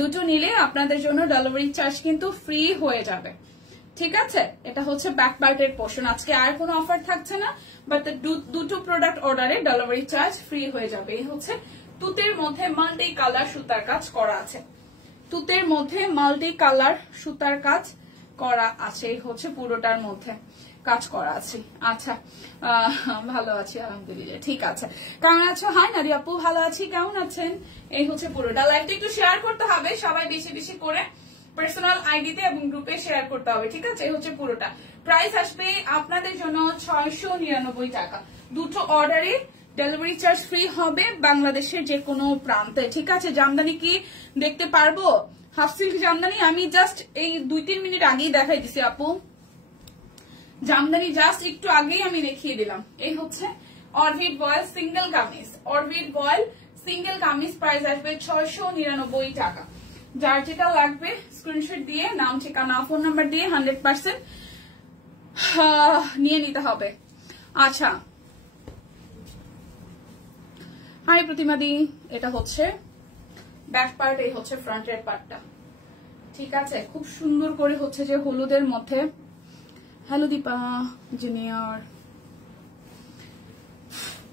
দুটো নিলে আপনাদের জন্য ডেলিভারি চার্জ কিন্তু ফ্রি হয়ে যাবে, ঠিক আছে। এটা হচ্ছে ব্যাক পার্টের পোর্শন, আজকে আর কোনো অফার থাকছে না, বাট দুটো প্রোডাক্ট অর্ডারে ডেলিভারি চার্জ ফ্রি হয়ে যাবে। এই হচ্ছে তুতের মধ্যে মাল্টি কালার সুতার কাজ করা আছে, তুতের মধ্যে মাল্টি কালার সুতার কাজ করা আছে। এই হচ্ছে পুরোটার মধ্যে কাজ করা আছে। আচ্ছা, ভালো আছি আলহামদুলিল্লাহ, ঠিক আছে। কেমন আছো? হাই নারী আপু, ভালো আছি, কেমন আছেন? এই হচ্ছে পুরোটা। লাইভটা একটু শেয়ার করতে হবে, সবাই বেশি বেশি করে পার্সোনাল আইডিতে এবং গ্রুপে শেয়ার করতে হবে, ঠিক আছে। এই হচ্ছে পুরোটা। প্রাইস আসবে আপনাদের জন্য 699 টাকা। দুটো অর্ডারে ডেলিভারি চার্জ ফ্রি হবে বাংলাদেশের যে কোনো প্রান্তে, ঠিক আছে। জামদানি কি দেখতে পারবো? হাফ সিল্ক জামদানি আমি জাস্ট এই 2-3 মিনিট আগেই দেখাই দিছি আপু, জামদানি জাস্ট একটু আগেই আমি দেখিয়ে দিলাম। এই হচ্ছে Orbit voile single kameez, Orbit voile single kameez, price আসবে 699 টাকা। যার যেটা লাগবে স্ক্রিনশট দিয়ে নাম, ঠিকানা, ফোন নাম্বার দিয়ে 100% নিয়ে নিতে হবে। আচ্ছা, হাই প্রতিমাদি, এটা হচ্ছে ব্যাক পার্ট, এই হচ্ছে ফ্রন্টের পার্টটা, ঠিক আছে। খুব সুন্দর করে হচ্ছে যে হলুদের মধ্যে। হ্যালো দীপা জুনিয়র,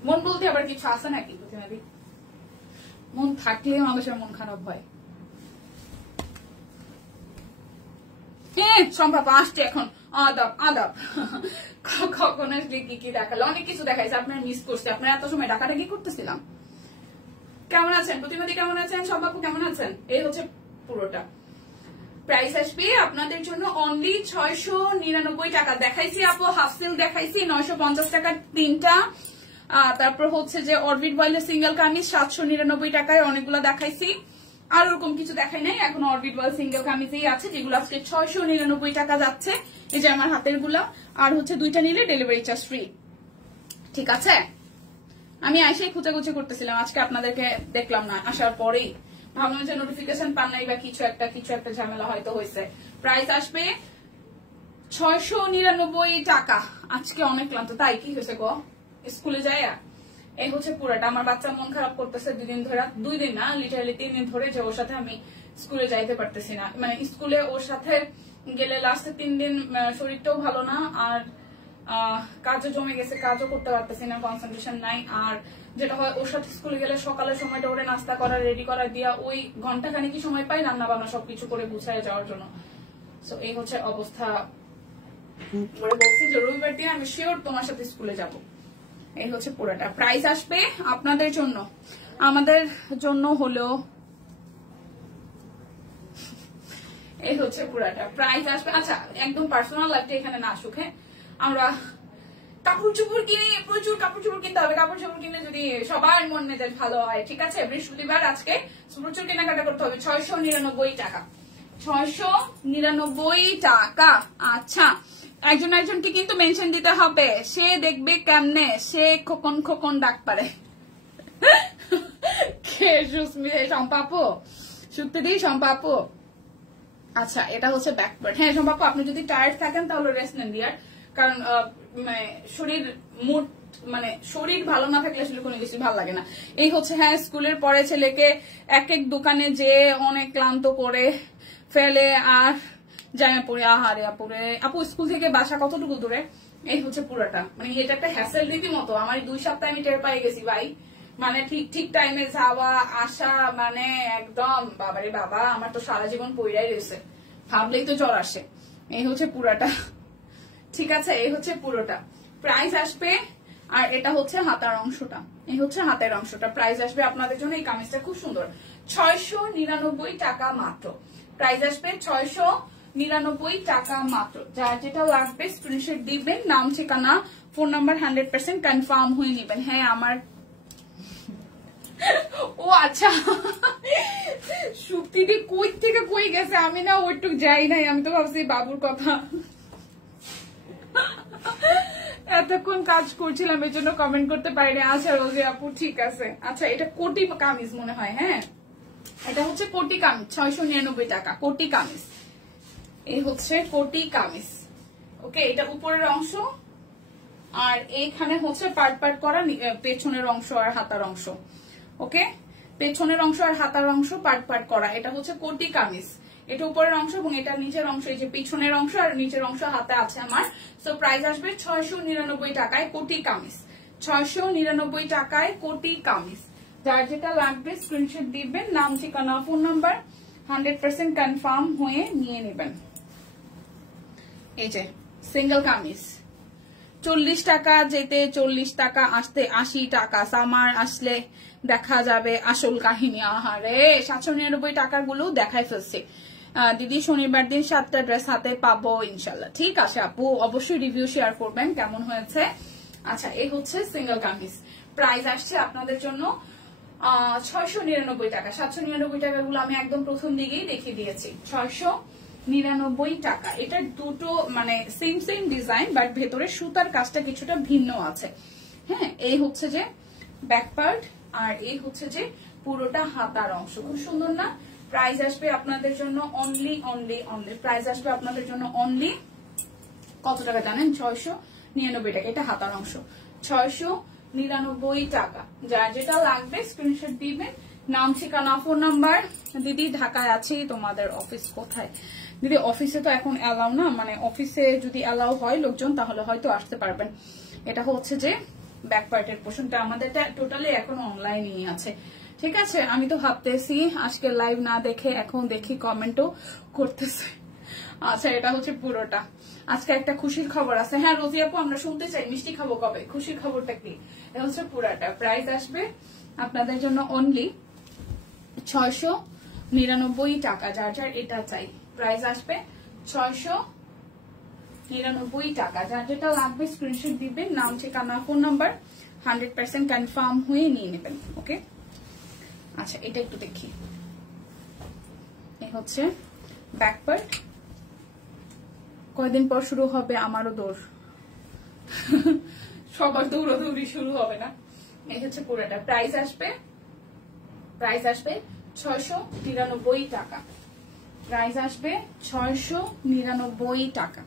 মন বলতে আবার কিছু আছে নাকি প্রতিমাদি? মন থাকলে মানুষের মন খারাপ হয়। সম্ভব আসছে এখন আদাব আদাব। কখন আসলে কি কি দেখালো, অনেক কিছু দেখাইছে, আপনার মিস করছে। আপনার এত সময় ডাকাডাকি করতেছিলাম। কেমন আছেন প্রতিমাদি, কেমন আছেন? সম্ভব কেমন আছেন? এই হচ্ছে পুরোটা। প্রাইস আসবে আপনাদের জন্য অনলি 699 টাকা। দেখাইছি আপু হাফ সিল দেখাইছি 950 টাকা তিনটা। তারপর হচ্ছে যে অরবিট বয়েলের সিঙ্গেল কামিজ 799 টাকায় অনেকগুলো দেখাইছি। আর ওরকম কিছু দেখাই নাই, এখন অরবিট বয়েল সিঙ্গেল কামিজেই আছে, যেগুলো আজকে 699 টাকা যাচ্ছে। এই যে আমার হাতের গুলা, আর হচ্ছে দুইটা নিলে ডেলিভারি চার্জ ফ্রি, ঠিক আছে। আমি আইসাই খুঁচাখুচি করতেছিলাম, আজকে আপনাদেরকে দেখলাম না, আসার পরেই ভাবলাম যে নোটিফিকেশন পান নাই বা কিছু একটা ঝামেলা হয়তো হয়েছে। প্রাইস আসবে 699 টাকা। আজকে অনেক ক্লান্ত, তাই কি হয়েছে গো স্কুলে যায়। এই হচ্ছে পুরাটা। আমার বাচ্চা মন খারাপ করতেছে 2 দিন ধরে, 2 দিন না লিটারালি 3 দিন ধরে, যে ওর সাথে আমি স্কুলে যাইতে পারতেছি না। মানে স্কুলে ওর সাথে গেলে লাস্টে 3 দিন শরীরটাও ভালো না, আর কাজও জমে গেছে, কাজও করতে পারতেছি না, কনসেন্ট্রেশন নাই। আর যেটা হয় ওর সাথে স্কুলে গেলে সকালের সময়টা ওরে নাস্তা করা রেডি করা দিয়া ওই ঘন্টাখানি কি সময় পাই রান্না বান্না সবকিছু করে গুছায় যাওয়ার জন্য। সো এই হচ্ছে অবস্থা। ওরে বলছি যে রবিবার দিন আমি শিওর তোমার সাথে স্কুলে যাব। এই হচ্ছে পুরোটা। প্রাইস আসবে আপনাদের জন্য, আমাদের জন্য হলো, এই হচ্ছে পুরাটা। প্রাইস আসবে, আচ্ছা একদম পার্সোনাল লাইফটা এখানে না আসুক। হ্যাঁ, আমরা কাপড় চোপড় কিনে, প্রচুর কাপড় চোপড় কিনতে হবে। কাপড় চোপড় কিনে যদি সবার মন মেজাজ ভালো হয়, ঠিক আছে। বৃহস্পতিবার আজকে প্রচুর কেনাকাটা করতে হবে। 699 টাকা, 699 টাকা। আচ্ছা, একজন একজনকে কিন্তু মেনশন দিতে হবে, সে দেখবে কেমনে সে খোকন খোকন ডাক পারে। সম্পাপু শুনতে দিই, সম্পাপু। আচ্ছা, এটা হচ্ছে ব্যাক পার্ট। হ্যাঁ সম্পাপু, আপনি যদি টায়ার্ড থাকেন তাহলে রেস্ট নেন দিয়ার, কারণ শরীর মুড মানে শরীর ভালো না থাকলে আসলে কোনো কিছু ভালো লাগে না। এই হচ্ছে, হ্যাঁ স্কুলের পরে ছেলেকে এক এক দোকানে যে অনেক ক্লান্ত করে ফেলে, আর জামা পরে আহারে আপুরে। আপু স্কুল থেকে বাসা কতটুকু দূরে? এই হচ্ছে পুরাটা। মানে এটা একটা হ্যাসেল রীতিমতো। আমার 2 সপ্তাহ আমি টের পাই গেছি ভাই, মানে ঠিক টাইমে যাওয়া আসা, মানে একদম বাবারে বাবা, আমার তো সারা জীবন পইরাই রয়েছে, ভাবলেই তো জ্বর আসে। এই হচ্ছে পুরাটা, ঠিক আছে। এই হচ্ছে পুরোটা। প্রাইস আসবে, আর এটা হচ্ছে হাতার অংশটা, এই হচ্ছে হাতের অংশটা। প্রাইস আসবে আপনাদের জন্য, এই কামিজটা খুব সুন্দর, 699 টাকা মাত্র। প্রাইস আসবে 699 টাকা মাত্র। যার যেটা লাগবে স্ক্রিনশট দিবেন, নাম ঠিকানা ফোন নাম্বার 100% কনফার্ম হয়ে নেবেন। হ্যাঁ আমার ও আচ্ছা, সুপ্তিদি কই থেকে কই গেছে, আমি না ওইটুক যাই নাই, আমি তো ভাবছি বাবুর কথা। এতক্ষণ কাজ করছিলাম এই জন্য কমেন্ট করতে পারিনি। আচ্ছা রোজি আপু ঠিক আছে। আচ্ছা এটা কোটি কামিজ মনে হয়, হ্যাঁ এটা হচ্ছে কোটি কামিজ, 699 টাকা কোটি কামিজ। এই হচ্ছে কোটি কামিজ। ওকে, এটা উপরের অংশ আর এইখানে হচ্ছে পার্ট পার্ট করা পেছনের অংশ আর হাতার অংশ। ওকে, পেছনের অংশ আর হাতার অংশ পার্ট পার্ট করা, এটা হচ্ছে কোটি কামিজ। এটা উপরের অংশ এবং এটা নিচের অংশ, এই যে পিছনের অংশ আর নিচের অংশ হাতে আছে আমার। সো প্রাইস আসবে 699 টাকায় কোটি কামিজ, 699 টাকায় কোটি কামিজ। যার যেটা লাগবে স্ক্রিনশট দিবেন, নাম ঠিকানা ফোন নাম্বার 100% কনফার্ম হয়ে নিয়ে নেবেন। এই যে সিঙ্গেল কামিজ 40 টাকা যেতে 40 টাকা আসতে 80 টাকা, সামার আসলে দেখা যাবে আসল কাহিনী। আহারে 799 টাকার গুলো দেখাই ফেলছে দিদি। শনিবার দিন 7টা ড্রেস হাতে পাবো ইনশাল্লাহ। ঠিক আছে আপু, অবশ্যই রিভিউ শেয়ার করবেন কেমন হয়েছে। আচ্ছা এই হচ্ছে সিঙ্গেল কামিজ, প্রাইস আসছে আপনাদের জন্য 699 টাকা। 799 টাকাগুলো আমি একদম প্রথম দিকেই দেখিয়ে দিয়েছি, 699 টাকা। এটা দুটো মানে সেম সেম ডিজাইন, বাট ভেতরে সুতার কাজটা কিছুটা ভিন্ন আছে। হ্যাঁ, এই হচ্ছে যে ব্যাক পার্ট আর এই হচ্ছে যে পুরোটা হাতার অংশ, খুব সুন্দর না? প্রাইস আসবে আপনাদের জন্য অনলি অনলি অনলি, প্রাইস আসবে আপনাদের জন্য অনলি কত টাকা জানেন? 699 টাকা। এটা হাতার অংশ, 699 টাকা। যার যেটা লাগবে স্ক্রিনশট দিবেন, নাম ঠিকানা ফোন নাম্বার। দিদি ঢাকায় আছি, তোমাদের অফিস কোথায়? দিদি অফিসে তো এখন অ্যালাউ না, মানে অফিসে যদি অ্যালাউ হয় লোকজন তাহলে হয়তো আসতে পারবেন। এটা হচ্ছে যে ব্যাক পার্টের পোর্শনটা, আমাদের টোটালি এখন অনলাইনই আছে। ঠিক আছে, আমি তো ভাবতেছি আজকে লাইভ না দেখে এখন দেখি কমেন্টও করতেছে। আচ্ছা এটা হচ্ছে পুরোটা। আজকে একটা খুশির খবর আছে। হ্যাঁ রোজি আপু আমরা শুনতে চাই, মিষ্টি খাবো কবে? খুশির খবরটা কি? এটা হচ্ছে পুরাটা। প্রাইস আসবে আপনাদের জন্য অনলি 699 টাকা। যার যার এটা চাই, প্রাইস আসবে 699 টাকা। যার যেটা লাগবে স্ক্রিনশট দিবেন, নাম ঠিকানা ফোন নাম্বার 100% কনফার্ম হয়ে নিয়ে নেবেন। ওকে, আচ্ছা এটা একটু দেখি। এই হচ্ছে ব্যাক পার্ট। কয়দিন পর শুরু হবে আমারও দৌড়, সবার দৌড়াদৌড়ি শুরু হবে না? এই হচ্ছে পুরোটা। প্রাইস আসবে 699 টাকা। প্রাইস আসবে 699 টাকা।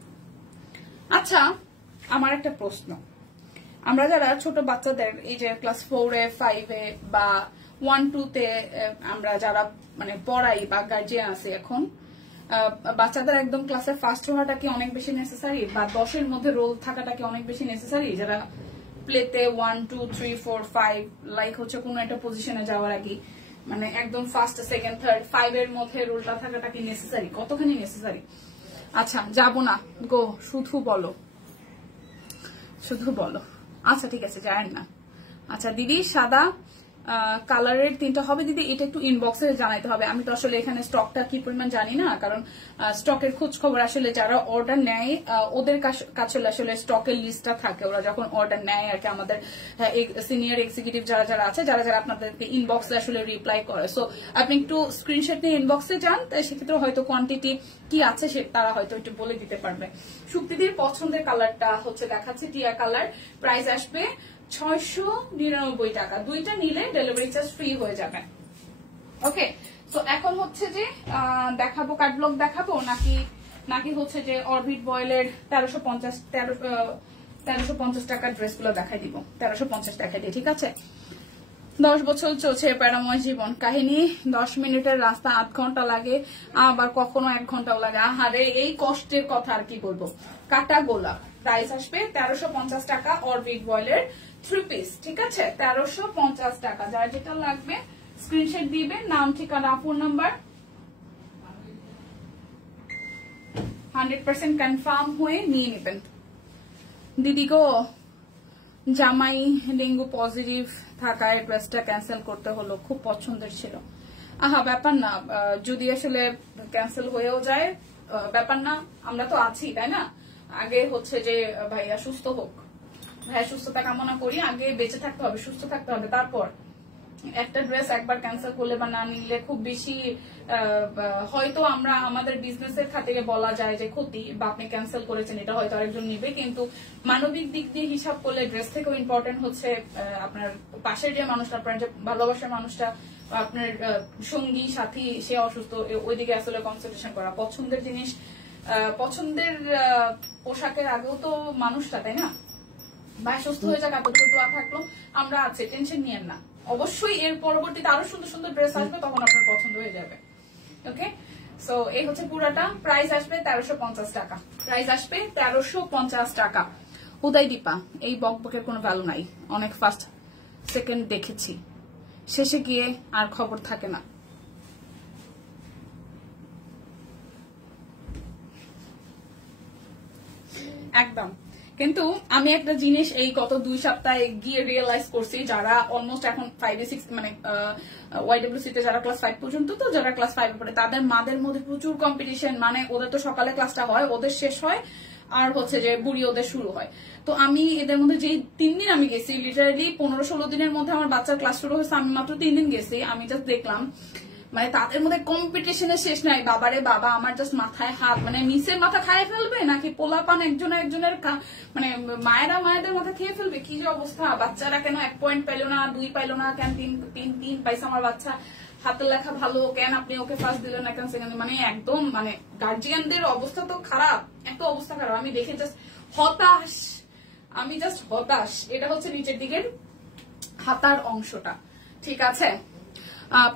আচ্ছা আমার একটা প্রশ্ন, আমরা যারা ছোট বাচ্চাদের এই যে ক্লাস 4-এ 5-এ বা 1-2-তে আমরা যারা মানে পড়াই বা গার্জিয়ান আছে, এখন বাচ্চাদের একদম ক্লাসে ফার্স্ট হওয়াটা কি অনেক বেশি নেসেসারি, বা 10-এর মধ্যে রোল থাকাটা কি অনেক বেশি নেসেসারি? যারা প্লেতে 1, 2, 3, 4, 5 লাইক হচ্ছে কোনো একটা পজিশনে যাওয়ার আগে মানে একদম ফার্স্ট, সেকেন্ড, থার্ড, 5-এর মধ্যে রোলটা থাকাটা কি নেসেসারি? কতখানি নেসেসারি? আচ্ছা যাবো না গো, শুধু বলো, শুধু বলো। আচ্ছা ঠিক আছে, জানেন না। আচ্ছা দিদি সাদা কালারের 3টা হবে দিদি, এটা একটু ইনবক্সে জানাইতে হবে। আমি তো আসলে এখানে স্টকটা কি পরিমাণ জানি না, কারণ স্টকের খোঁজ খবর আসলে যারা অর্ডার নেয় ওদের কাছে আসলে স্টকের লিস্টটা থাকে, ওরা যখন অর্ডার নেয় আর কি। আমাদের সিনিয়র এক্সিকিউটিভ যারা যারা আছে, যারা যারা আপনাদেরকে ইনবক্সে আসলে রিপ্লাই করে, সো আপনি একটু স্ক্রিনশট নিয়ে ইনবক্সে যান, সেক্ষেত্রে হয়তো কোয়ান্টিটি কি আছে তারা হয়তো একটু বলে দিতে পারবে। সুপ্রীতির পছন্দের কালারটা হচ্ছে দেখাচ্ছে টিয়া কালার। প্রাইস আসবে 699 টাকা। 2টা নিলে ডেলিভারি চার্জ ফ্রি হয়ে যাবে। ওকে, তো এখন হচ্ছে যে দেখাবো কাটব্লক দেখাবো নাকি হচ্ছে যে অরবিট বয়েলের 1350 টাকার ড্রেসগুলো দেখাই দিব। 1350 টাকা দিয়ে, ঠিক আছে? 10 বছর চলছে প্যারাময় জীবন কাহিনী, 10 মিনিটের রাস্তা 8 ঘন্টা লাগে, আবার কখনো 1 ঘন্টাও লাগে। আহারে এই কষ্টের কথা আর কি বলবো। কাটা গোলাপ, প্রাইস আসবে 1350 টাকা। অরবিট বয়েলের 3 পিস, ঠিক আছে? 1350 টাকা। যার যেটা লাগবে স্ক্রিনশট দিবেন, নাম ঠিকানা ফোন নাম্বার 100% কনফার্ম হয়ে নিয়ে নেবেন। দিদি গো জামাই ডেঙ্গু পজিটিভ থাকায় ড্রেসটা ক্যান্সেল করতে হলো, খুব পছন্দের ছিল। আহা ব্যাপার না, যদি আসলে ক্যান্সেল হয়েও যায় ব্যাপার না, আমরা তো আছি তাই না? আগে হচ্ছে যে ভাইয়া সুস্থ হোক, ভাইয়া সুস্থতা কামনা করি। আগে বেঁচে থাকতে হবে, সুস্থ থাকতে হবে, তারপর একটা ড্রেস একবার ক্যান্সেল করলে বা না নিলে খুব বেশি হয়তো আমরা আমাদের বিজনেসের খাতিরে বলা যায় যে ক্ষতি বা আপনি ক্যান্সেল করেছেন, এটা হয়তো আরেকজন নিবে, কিন্তু মানবিক দিক দিয়ে হিসাব করলে ড্রেস থেকেও ইম্পর্টেন্ট হচ্ছে আপনার পাশের যে মানুষটা, আপনার যে ভালোবাসার মানুষটা, আপনার সঙ্গী সাথী সে অসুস্থ, ওইদিকে আসলে কনসেন্ট্রেশন করা। পছন্দের জিনিস, পছন্দের পোশাকের আগেও তো মানুষটা, তাই না? বা সুস্থ হয়ে যাক, এতটুকু দোয়া থাকলো, আমরা আছে, টেনশন নিয়েন না। অবশ্যই এর পরবর্তীতে আরো সুন্দর সুন্দর ড্রেস আসবে, তখন আপনার পছন্দ হয়ে যাবে। ওকে, সো এই হচ্ছে পুরাটা। প্রাইস আসবে 1350 টাকা। প্রাইস আসবে 1350 টাকা। উদয় দীপা, এই বকবকের কোনো ভ্যালু নাই, অনেক ফার্স্ট সেকেন্ড দেখেছি, শেষে গিয়ে আর খবর থাকে না। একদম। কিন্তু আমি একটা জিনিস এই গত 2 সপ্তাহে গিয়ে রিয়েলাইজ করছি, যারা অলমোস্ট এখন 5-6 মানে YWC তে যারা ক্লাস 5 পর্যন্ত, তো যারা ক্লাস 5 এ পড়ে তাদের মাদের মধ্যে প্রচুর কম্পিটিশন। মানে ওদের তো সকালে ক্লাসটা হয়, ওদের শেষ হয়, আর হচ্ছে যে বুড়ি ওদের শুরু হয়। তো আমি এদের মধ্যে যেই 3 দিন আমি গেছি, লিটারালি 15-16 দিনের মধ্যে আমার বাচ্চার ক্লাস শুরু হয়েছে, আমি মাত্র 3 দিন গেছি। আমি জাস্ট দেখলাম মানে তাদের মধ্যে কম্পিটিশনের শেষ নাই। বাবারে বাবা, আমার জাস্ট মাথায় হাত, মানে নিচের মাথা খাইয়ে ফেলবে নাকি পোলাপান একজনের মানে মায়েরা মায়েদের মাথা খেয়ে ফেলবে, কি যে অবস্থা। বাচ্চারা কেন 1 পয়েন্ট পাইলো না, 2 পাইলো না, কেন 3 পাইছে আমার বাচ্চা, হাতের লেখা ভালো, কেন আপনি ওকে ফার্স্ট দিলেন না, কেন সেকেন্ড। মানে একদম মানে গার্জিয়ানদের অবস্থা তো খারাপ, এত অবস্থা খারাপ। আমি দেখে জাস্ট হতাশ, আমি জাস্ট হতাশ। এটা হচ্ছে নিচের দিকের হাতার অংশটা, ঠিক আছে।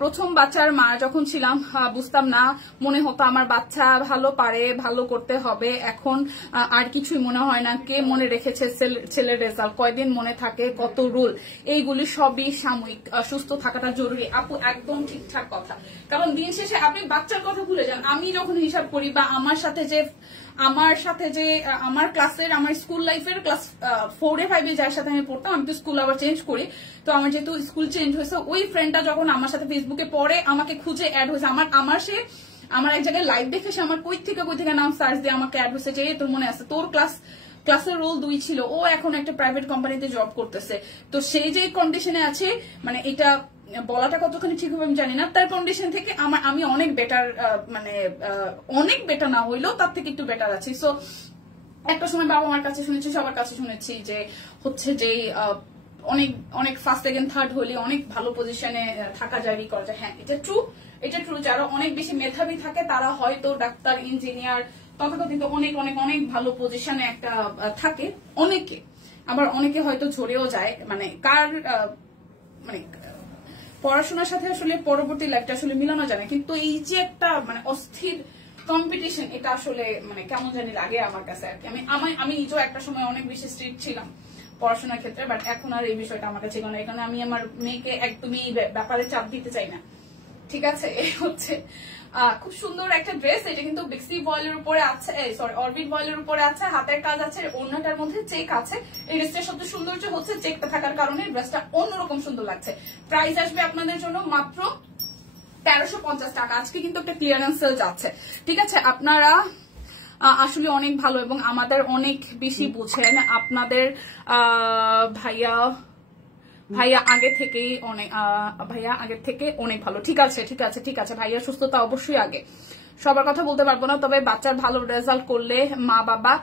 প্রথম বাচ্চার মা যখন ছিলাম বুঝতাম না, মনে হতো আমার বাচ্চা ভালো পারে, ভালো করতে হবে। এখন আর কিছুই মনে হয় না। কে মনে রেখেছে ছেলের রেজাল্ট, কয়দিন মনে থাকে, কত রুল, এইগুলি সবই সাময়িক, সুস্থ থাকাটা জরুরি। আপু একদম ঠিকঠাক কথা, কারণ দিন শেষে আপনি বাচ্চার কথা ভুলে যান। আমি যখন হিসাব করি বা আমার সাথে যে আমার ক্লাসের, আমার স্কুল লাইফের ক্লাস 4-5 যার সাথে আমি পড়তাম, আমি তো স্কুল আবার চেঞ্জ করি, তো আমার যেহেতু স্কুল চেঞ্জ হয়েছে, ওই ফ্রেন্ডটা যখন আমার সাথে ফেসবুকে পড়ে আমাকে খুঁজে অ্যাড হয়েছে, আমার এক জায়গায় লাইভ দেখে সে আমার কই থেকে নাম সার্চ দিয়ে আমাকে অ্যাড হয়েছে যে তোর মনে আছে তোর ক্লাসের রোল 2 ছিল, ও এখন একটা প্রাইভেট কোম্পানিতে জব করতেছে। তো সেই যে কন্ডিশনে আছে, মানে এটা বলাটা কতখানি ঠিক হবে আমি জানি না, তার কন্ডিশন থেকে আমি অনেক বেটার, মানে অনেক বেটার না হইলেও তার থেকে একটু বেটার আছি। সো একটা সময় বাবা মার কাছে শুনেছি, সবার কাছে শুনেছি যে হচ্ছে যে অনেক ফার্স্ট সেকেন্ড থার্ড হলে অনেক ভালো পজিশনে থাকা যায়, করা যায়। হ্যাঁ, এটা ট্রু। যারা অনেক বেশি মেধাবী থাকে তারা হয়তো ডাক্তার, ইঞ্জিনিয়ার, তথাকথিত অনেক অনেক অনেক ভালো পজিশনে একটা থাকে অনেকে, আবার অনেকে হয়তো ঝরেও যায়। মানে মানে পড়াশোনার সাথে আসলে পরবর্তী লাইফটা আসলে মিলানো যায় না। কিন্তু এই যে একটা মানে অস্থির কম্পিটিশন, এটা আসলে মানে কেমন জানি লাগে আমার কাছে আর কি। আমি নিজেও একটা সময় অনেক বেশি স্ট্রিক্ট ছিলাম পড়াশোনার ক্ষেত্রে, বাট এখন আর এই বিষয়টা আমার কাছে ছিল না। এখানে আমি আমার মেয়েকে একদমই ব্যাপারে চাপ দিতে চাই না, ঠিক আছে। এই হচ্ছে খুব সুন্দর একটা ড্রেস। এটা কিন্তু বিক্সি বয়েলের উপরে আছে, সরি অরবিট বয়েলের উপরে আছে, হাতের কাজ আছে, ওড়নাটার মধ্যে চেক আছে। এই ড্রেসটার সবচেয়ে সৌন্দর্য হচ্ছে চেকটা থাকার কারণে ড্রেসটা অন্যরকম সুন্দর লাগছে। প্রাইস আসবে আপনাদের জন্য মাত্র 1350 টাকা। আজকে কিন্তু একটা ক্লিয়ারেন্স সেল যাচ্ছে, ঠিক আছে। আপনারা আসলে অনেক ভালো এবং আমাদের অনেক বেশি বুঝেন। আপনাদের ভাইয়া আগে থেকেই অনেক ভালো। ঠিক আছে ভাইয়া, সুস্থতা অবশ্যই আগে, সবার কথা বলতে পারবো না, তবে বাচ্চার ভালো রেজাল্ট করলে মা বাবা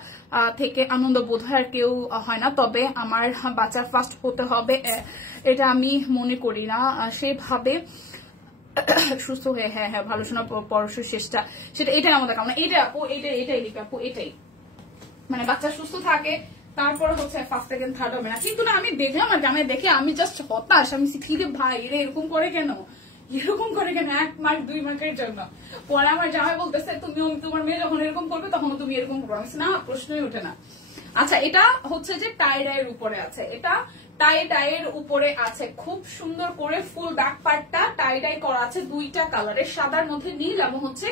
থেকে আনন্দ বোধ হয় আর কেউ হয় না। তবে আমার বাচ্চা ফার্স্ট হতে হবে এটা আমি মনে করি না, সেভাবে সুস্থ হয়ে হ্যাঁ ভালো শোনা পড়াশোনার শেষটা সেটা, এটাই আমাদের কামনা। এটাই লিখা আপু, এটাই মানে বাচ্চা সুস্থ থাকে, তারপরে হচ্ছে ফার্স্ট সেকেন্ড থার্ড হবে না। কিন্তু না, আমি দেখলাম আর আমি দেখে আমি জাস্ট হতাশ। আমি শিখি ভাই এরা এরকম করে কেন 1 মার্ক 2 মার্কের জন্য। পরে আমার জামাই বলতেছে তুমি তোমার মেয়ে যখন এরকম করবে তখন তুমি এরকম করবে। আমি না, প্রশ্নই ওঠে না। আচ্ছা, এটা হচ্ছে যে টাই ডাইয়ের উপরে আছে, এটা টাই ডাইয়ের উপরে আছে, খুব সুন্দর করে ফুল ব্যাক পার্টটা টাই ডাই করা আছে 2টা কালারের, সাদার মধ্যে নীল এবং হচ্ছে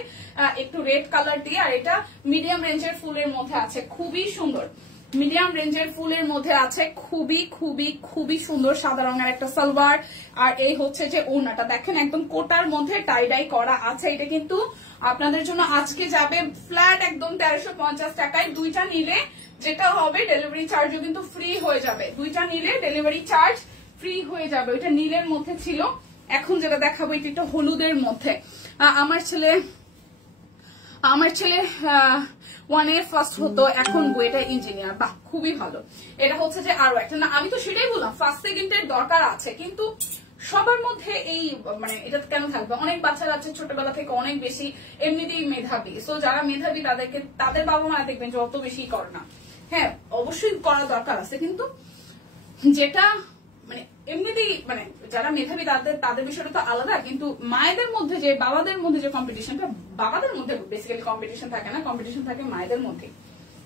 একটু রেড কালার দিয়ে। আর এটা মিডিয়াম রেঞ্জের ফুলের মধ্যে আছে, খুবই সুন্দর। মিডিয়াম রেঞ্জের ফুলের মধ্যে আছে, খুবই খুবই খুবই সুন্দর সাদা রঙের একটা সালোয়ার। আর এই হচ্ছে যে ওড়নাটা দেখেন একদম কোটার মধ্যে টাই ডাই করা আছে। এটা কিন্তু আপনাদের জন্য আজকে যাবে ফ্ল্যাট একদম 1350 টাকায়। 2টা নিলে যেটা হবে ডেলিভারি চার্জও কিন্তু ফ্রি হয়ে যাবে। 2টা নিলে ডেলিভারি চার্জ ফ্রি হয়ে যাবে। ওইটা নীলের মধ্যে ছিল, এখন যেটা দেখাবো এটা একটু হলুদের মধ্যে। আমার ছেলে 1 ফার্স্ট হতো, এখন বইটা ইঞ্জিনিয়ার। বাহ, খুবই ভালো। এটা হচ্ছে যে আরো একটা, না আমি তো সেটাই বললাম ফার্স্ট সেকেন্ডের দরকার আছে, কিন্তু সবার মধ্যে এই মানে এটা কেন থাকবে? অনেক বাচ্চারা আছে ছোটবেলা থেকে অনেক বেশি এমনিতেই মেধাবী, সো যারা মেধাবী তাদের বাবা মা দেখবেন যে অত বেশি করে না। হ্যাঁ অবশ্যই করা দরকার আছে, কিন্তু যেটা মানে এমনিতেই মানে যারা মেধাবী তাদের বিষয়টা তো আলাদা, কিন্তু মায়েদের মধ্যে যে বাবাদের মধ্যে যে কম্পিটিশনটা, বাবাদের মধ্যে বেসিক্যালি কম্পিটিশন থাকে না, কম্পিটিশন থাকে মায়েদের মধ্যে।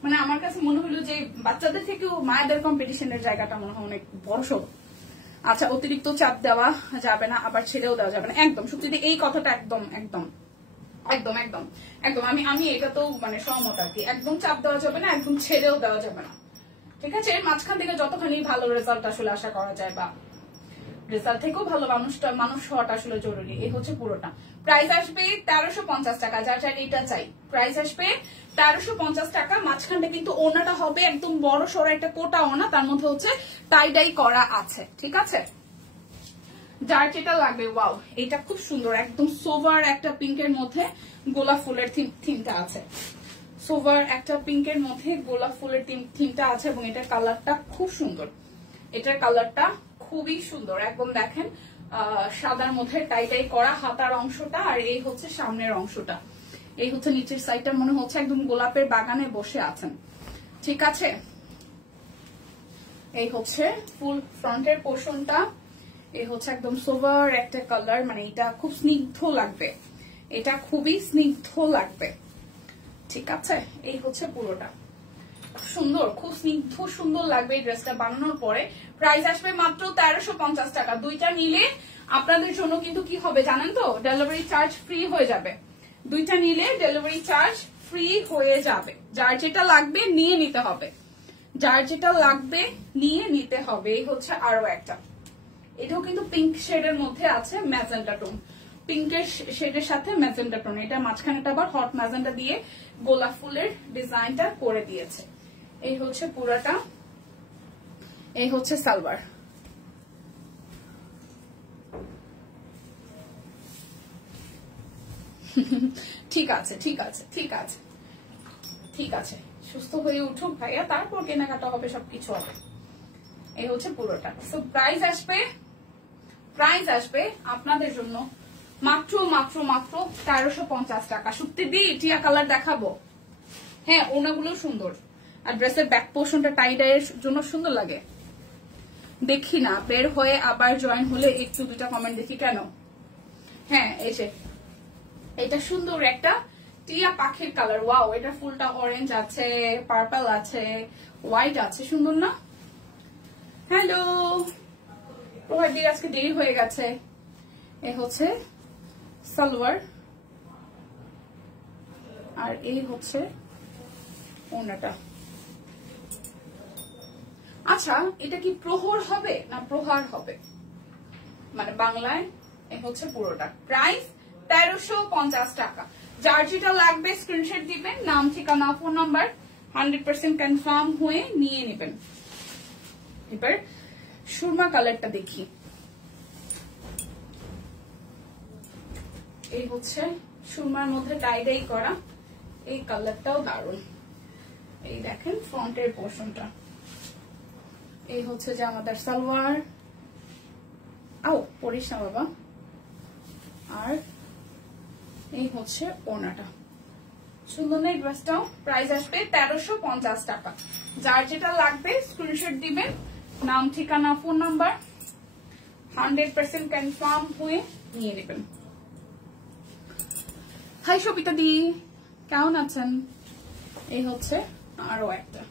মানে আমার কাছে মনে হলো যে বাচ্চাদের থেকেও মায়েদের কম্পিটিশনের জায়গাটা মনে হয় অনেক বড়সড়। আচ্ছা, অতিরিক্ত চাপ দেওয়া যাবে না, আবার ছেড়েও দেওয়া যাবে না, একদম সত্যি এই কথাটা একদম একদম একদম একদম একদম আমি এটা তো মানে সহমত আর কি। একদম চাপ দেওয়া যাবে না, একদম ছেড়েও দেওয়া যাবে না, ঠিক আছে? এর মাঝখান থেকে যতখানি ভালো রেজাল্ট আসলে আশা করা যায়, বা রেজাল্ট থেকেও ভালো মানুষ হওয়াটা আসলে জরুরি। এই হচ্ছে পুরোটা। প্রাইস আসবে 1350 টাকা, যার যার এটা চাই। প্রাইস আসবে 1350 টাকা। মাঝখানটা কিন্তু ওনাটা হবে একদম বড় সড়ো একটা কোটা ওনা, তার মধ্যে হচ্ছে টাই ডাই করা আছে, ঠিক আছে? যার যেটা লাগবে, ওয়াও এটা খুব সুন্দর, একদম সোভার একটা পিঙ্কের মধ্যে গোলাপ ফুলের থিমটা আছে। সোভার একটা পিঙ্কের মধ্যে গোলাপ ফুলের থিমটা আছে, এবং এটার কালারটা খুব সুন্দর। এটার কালারটা খুবই সুন্দর, একদম দেখেন সাদার মধ্যে টাই টাই করা হাতার অংশটা, আর এই হচ্ছে সামনের অংশটা, এই হচ্ছে নিচের সাইডটা, মনে হচ্ছে একদম গোলাপের বাগানে বসে আছেন, ঠিক আছে? এই হচ্ছে ফুল ফ্রন্টের পোর্শনটা, এই হচ্ছে একদম সোভার একটা কালার, মানে এটা খুব স্নিগ্ধ লাগবে, এটা খুবই স্নিগ্ধ লাগবে, ঠিক আছে? এই হচ্ছে পুরোটা সুন্দর, খুব স্নিগ্ধ সুন্দর লাগবে এই ড্রেসটা বানানোর পরে। প্রাইস আসবে মাত্র 1350 টাকা। দুইটা নিলে আপনাদের জন্য কিন্তু কি হবে জানেন তো, ডেলিভারি চার্জ ফ্রি হয়ে যাবে। দুইটা নিলে ডেলিভারি চার্জ ফ্রি হয়ে যাবে। যার যেটা লাগবে নিয়ে নিতে হবে, যার যেটা লাগবে নিয়ে নিতে হবে। এই হচ্ছে আরো একটা, এটাও কিন্তু পিঙ্ক শেডের মধ্যে আছে, ম্যাজেন্টা টোন, পিঙ্কের শেডের সাথে ম্যাজেন্টা টোন। এটা মাঝখানেটা আবার হট ম্যাজেন্টা দিয়ে গোলাপ ফুলের ডিজাইনটা করে দিয়েছে। এই হচ্ছে পুরাটা, এই হচ্ছে সালোয়ার। ঠিক আছে ঠিক আছে ঠিক আছে ঠিক আছে, সুস্থ হয়ে উঠুক ভাইয়া, তারপর কেনাকাটা হবে, সবকিছু হবে। এই হচ্ছে পুরোটা। সো প্রাইস আসবে আপনাদের জন্য মাত্র মাত্র মাত্র 1350 টাকা। সত্যি দি টিয়া কালার দেখাবো। হ্যাঁ ওনাগুলো সুন্দর, আর ড্রেসের ব্যাক পোর্শনটা টাই ডাইয়ের জন্য সুন্দর লাগে। দেখি না বের হয়ে আবার জয়েন হলে একটু দুটা কমেন্ট দেখি কেন। হ্যাঁ এই যে এটা সুন্দর একটা টিয়া পাখির কালার, ওয়াও, এটা ফুলটা অরেঞ্জ আছে, পার্পল আছে, হোয়াইট আছে, সুন্দর না? হ্যালো প্রভাতী, আজকে দেরি হয়ে গেছে। এই হচ্ছে সালোয়ার, আর এই হচ্ছে ওড়নাটা। আচ্ছা এটা কি প্রহর হবে না প্রহার হবে, মানে বাংলায়? এই হচ্ছে পুরোটা। প্রাইস 1350 টাকা। যার যেটা লাগবে স্ক্রিনশট দিবেন, নাম ঠিকানা ফোন নাম্বার 100% কনফার্ম হয়ে নিয়ে নেবেন। এবার সুরমা কালারটা দেখি। এই হচ্ছে সুরমার মধ্যে টাই ডাই করা, এই কালারটাও দারুণ। এই দেখেন ফ্রন্টের পোর্শনটা, এই হচ্ছে যে আমাদের সালোয়ার, আও পরিস না বাবা, আর এই হচ্ছে ওড়নাটা। সুন্দর না এই ড্রেসটাও? প্রাইস আসবে 1350 টাকা। যার যেটা লাগবে স্ক্রিনশট দিবেন, নাম ঠিকানা ফোন নাম্বার 100% কনফার্ম হয়ে নিয়ে নেবেন। হাই সবিতা দি, কেমন আছেন? এই হচ্ছে আরো একটা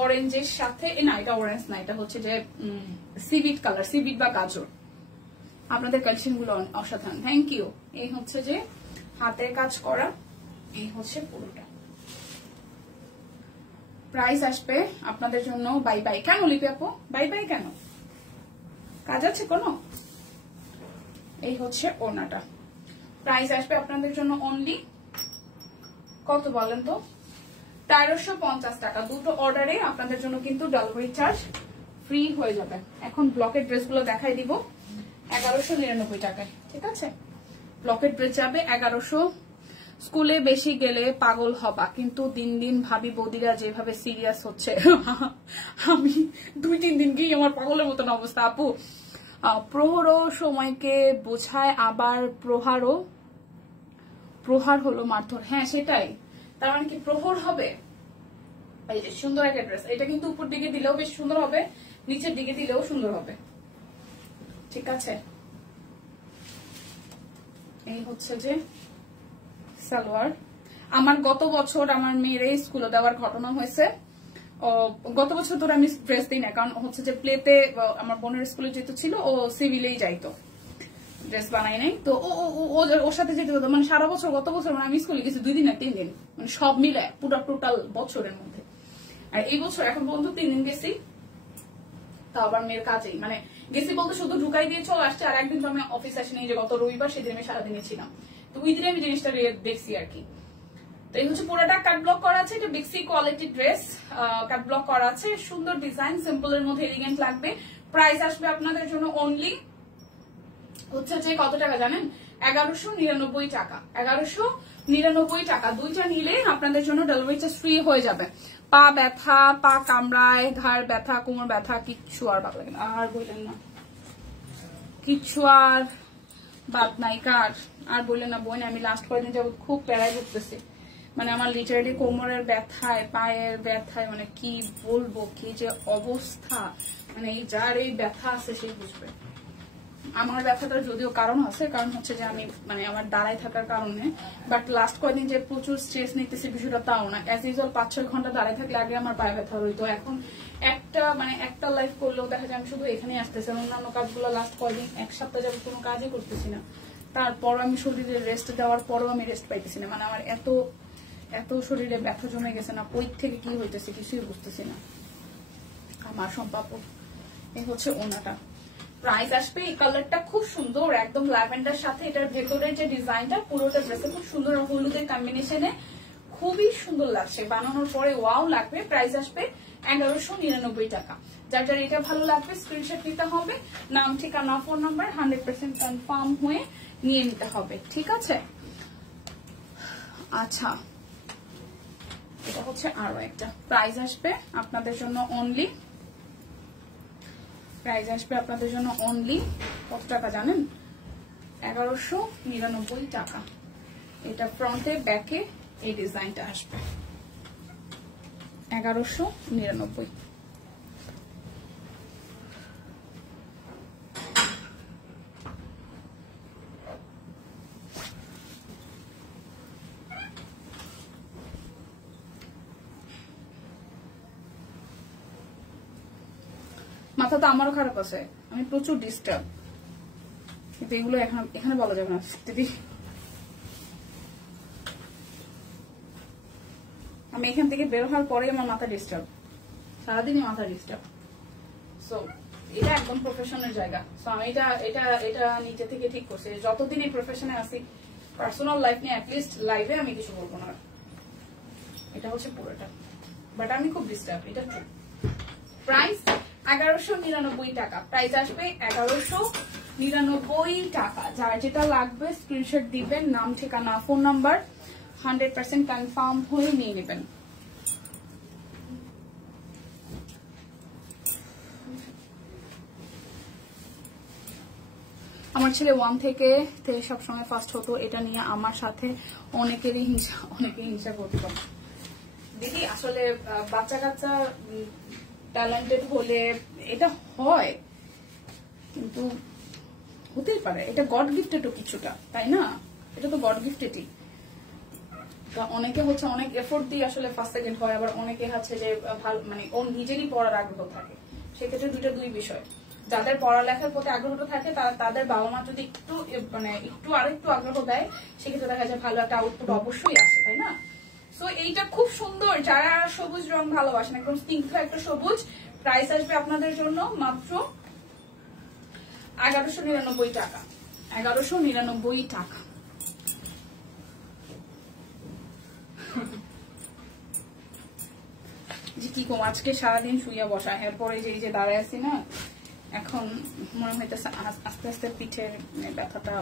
অরেঞ্জের সাথে, না এটা অরেঞ্জ না, এটা হচ্ছে যে সিভিট কালার, সিভিট বা গাজর। আপনাদের কালেকশন গুলো অসাধারণ, থ্যাংক ইউ। এই হচ্ছে যে হাতের কাজ করা, এই হচ্ছে পুরোটা। প্রাইস আসবে আপনাদের জন্য বাই বাই। কেন লিপি আপু বাই বাই কেন, কাজ আছে কোনো? এই হচ্ছে ওড়নাটা। প্রাইস আসবে আপনাদের জন্য অনলি কত বলেন তো? 1350 টাকা। দুটো অর্ডারে আপনাদের জন্য কিন্তু ডেলিভারি চার্জ ফ্রি হয়ে যাবে। এখন ব্লকের ড্রেসগুলো দেখাই দিব 1199 টাকায়, ঠিক আছে? ব্লকের ড্রেস যাবে 1100। স্কুলে বেশি গেলে পাগল হবা, কিন্তু দিন দিন ভাবি বৌদিরা যেভাবে সিরিয়াস হচ্ছে আমি 2-3 দিন গিয়ে আমার পাগলের মতন অবস্থা। আপু প্রহরও সময়কে বোঝায়, আবার প্রহার হলো মারধর। হ্যাঁ সেটাই, তার মানে কি প্রহর হবে? এই যে সুন্দর একটা ড্রেস, এটা কিন্তু উপর দিকে দিলেও বেশ সুন্দর হবে, নিচের দিকে দিলেও সুন্দর হবে, ঠিক আছে? এই হচ্ছে যে সালোয়ার। আমার গত বছর আমার মেয়ের স্কুলে দেওয়ার ঘটনা হয়েছে। গত বছর ধরে আমি ড্রেস দিই না, কারণ হচ্ছে যে প্লেতে আমার বোনের স্কুলে যেহেতু ছিল, ও সিভিলেই যাইতো, ড্রেস বানাই নাই তো ওর সাথে যেতে হতো। মানে সারা বছর গত বছর মানে আমি স্কুলে গেছি 2 দিন আর 3 দিন, মানে সব মিলে পুরো টোটাল বছরের মধ্যে। আর এই বছর এখন পর্যন্ত 3 দিন গেছি, তা আবার মেয়ের কাজেই মানে গেছি বলতে শুধু ঢুকাই দিয়ে চলে আসছে। আর একদিন তো আমি অফিস আসিনি, যে গত রবিবার, সেদিন আমি সারাদিনে ছিলাম, তো ওই দিনে আমি জিনিসটা দেখছি আর কি। তো এই হচ্ছে পুরোটা কাট ব্লক করা আছে, এটা বিক্সি কোয়ালিটি ড্রেস, কাট ব্লক করা আছে, সুন্দর ডিজাইন, সিম্পলের মধ্যে এলিগেন্ট লাগবে। প্রাইস আসবে আপনাদের জন্য অনলি হচ্ছে যে কত টাকা জানেন? 1199 টাকা। 1199 টাকা। দুইটা নিলে আপনাদের জন্য ডেলিভারি চার্জ ফ্রি হয়ে যাবে। পা ব্যথা, পা কামড়ায়, ঘাড় ব্যথা, কোমর ব্যথা, কিচ্ছু আর ভালো লাগে না, আর বললেন না, কিচ্ছু আর বাদ নাই কার, আর বললেন না বোন। আমি লাস্ট কয়েকদিন যাবত খুব প্যারায় ঘুরতেছি, মানে আমার লিটারালি কোমরের ব্যথায়, পায়ের ব্যথায়, মানে কি বলবো, কি যে অবস্থা, মানে যার এই ব্যথা আছে সেই বুঝবে। আমার ব্যথাটার যদিও কারণ আছে, কারণ হচ্ছে যে আমি মানে আমার দাঁড়ায় থাকার কারণে, বাট লাস্ট কয়েকদিন যে প্রচুর স্ট্রেস নিতেছি বিষয়টা তাও না। অ্যাজ ইউজুয়াল 5-6 ঘন্টা দাঁড়ায় থাকলে আগে আমার পায়ে ব্যথা হইতো, এখন একটা লাইফ করলেও দেখা যায় আমি শুধু এখানেই আসতেছি, অন্যান্য কাজগুলো লাস্ট কয়েকদিন 1 সপ্তাহ যাবত কোনো কাজই করতেছি না। তারপরও আমি শরীরে রেস্ট দেওয়ার পরও আমি রেস্ট পাইতেছি না, মানে আমার এত শরীরে ব্যথা জমে গেছে না, কই থেকে কি হইতেছে কিছুই বুঝতেছি না। আমার সম্পাপ এই হচ্ছে ওনাটা। প্রাইস আসবে, এই কালারটা খুব সুন্দর, একদম ল্যাভেন্ডার সাথে এটার ভেতরের যে ডিজাইনটা পুরোটা ড্রেসে খুব সুন্দর, হলুদের কম্বিনেশনে খুবই সুন্দর লাগছে, বানানোর পরে ওয়াও লাগবে। প্রাইস আসবে 1199 টাকা। যার যার এটা ভালো লাগবে স্ক্রিনশট নিতে হবে, নাম ঠিকানা ফোন নাম্বার 100% কনফার্ম হয়ে নিয়ে নিতে হবে, ঠিক আছে? আচ্ছা এটা হচ্ছে আরো একটা। প্রাইস আসবে আপনাদের জন্য অনলি, প্রাইস আসবে আপনাদের জন্য অনলি কত টাকা জানেন? 1199 টাকা। এটা ফ্রন্টে ব্যাকে এই ডিজাইনটা আসবে 1199। মাথা তো আমারও খারাপ আছে, আমি প্রচুর ডিস্টার্ব, কিন্তু এগুলো এখানে বলা যাবে না দিদি। আমি এখান থেকে বের হওয়ার পরে আমার মাথা ডিস্টার্ব, সারাদিনই মাথা ডিস্টার্ব। সো এটা একদম প্রফেশনের জায়গা। সো আমি এটা নিজে থেকে ঠিক করছি, যতদিন এই প্রফেশনে আসি পার্সোনাল লাইফ নিয়ে অ্যাটলিস্ট লাইভে আমি কিছু বলবো না। এটা হচ্ছে পুরোটা, বাট আমি খুব ডিস্টার্ব, এটা ট্রু। প্রাইস 1199 টাকা। প্রাইস আসবে 1199 টাকা। যার যেটা লাগবে স্ক্রিনশট দিবেন, নাম ঠিকানা ফোন নাম্বার 100% কনফার্ম হয়ে নিয়ে নেবেন। আমার ছেলে 1 থেকে সবসময় ফার্স্ট হতো, এটা নিয়ে আমার সাথে অনেকে হিংসা করতো। দিদি আসলে বাচ্চা কাচ্চা ট্যালেন্টেড হলে এটা হয়, কিন্তু হতেই পারে, এটা গড গিফটেডও কিছুটা, তাই না? এটা তো গড গিফটেডই। অনেকে হচ্ছে অনেক এফোর্ট দিয়ে আসলে ফার্স্ট সেকেন্ড হয়, আবার অনেকে হচ্ছে যে ভালো মানে ওর নিজেরই পড়ার আগ্রহ থাকে। সেক্ষেত্রে দুই বিষয়, যাদের পড়ালেখার প্রতি আগ্রহটা থাকে তাদের বাবা মা যদি একটু আরেকটু আগ্রহ দেয়, সেক্ষেত্রে দেখা যায় ভালো একটা আউটপুট অবশ্যই আসে, তাই না? সো এইটা খুব সুন্দর, যারা সবুজ রং ভালোবাসেন, একদম স্নিগ্ধ একটা সবুজ। প্রাইস আসবে আপনাদের জন্য মাত্র 1199 টাকা। 1199 টাকা। যে কি কম, আজকে সারাদিন শুইয়া বসা, এরপরে যে দাঁড়ায় আছি না, এখন মনে হইতেছে আস্তে আস্তে পিঠের ব্যথাটা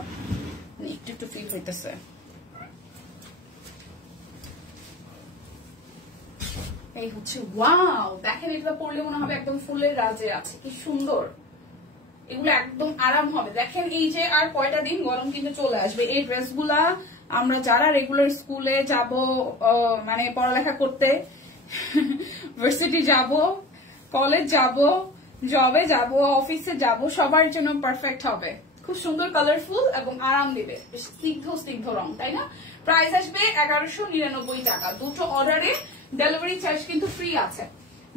একটু একটু ফিল হইতেছে। এই হচ্ছে ওয়াও, দেখেন এটা পরলে মনে হবে একদম ফুলের রাজে আছে, কি সুন্দর। এগুলো একদম আরাম হবে। দেখেন এই যে আর কয়টা দিন গরম কিন্তু চলে আসবে। এই ড্রেসগুলা আমরা যারা রেগুলার স্কুলে যাব, মানে পড়ালেখা করতে, ভার্সিটি যাব, কলেজ যাব, জবে যাব, অফিসে যাব, সবার জন্য পারফেক্ট হবে। খুব সুন্দর কালারফুল এবং আরাম দিবে, স্নিগ্ধ স্নিগ্ধ রং, তাই না? প্রাইস আসবে 1199 টাকা। দুটো অর্ডারে ডেলিভারি চার্জ কিন্তু ফ্রি আছে।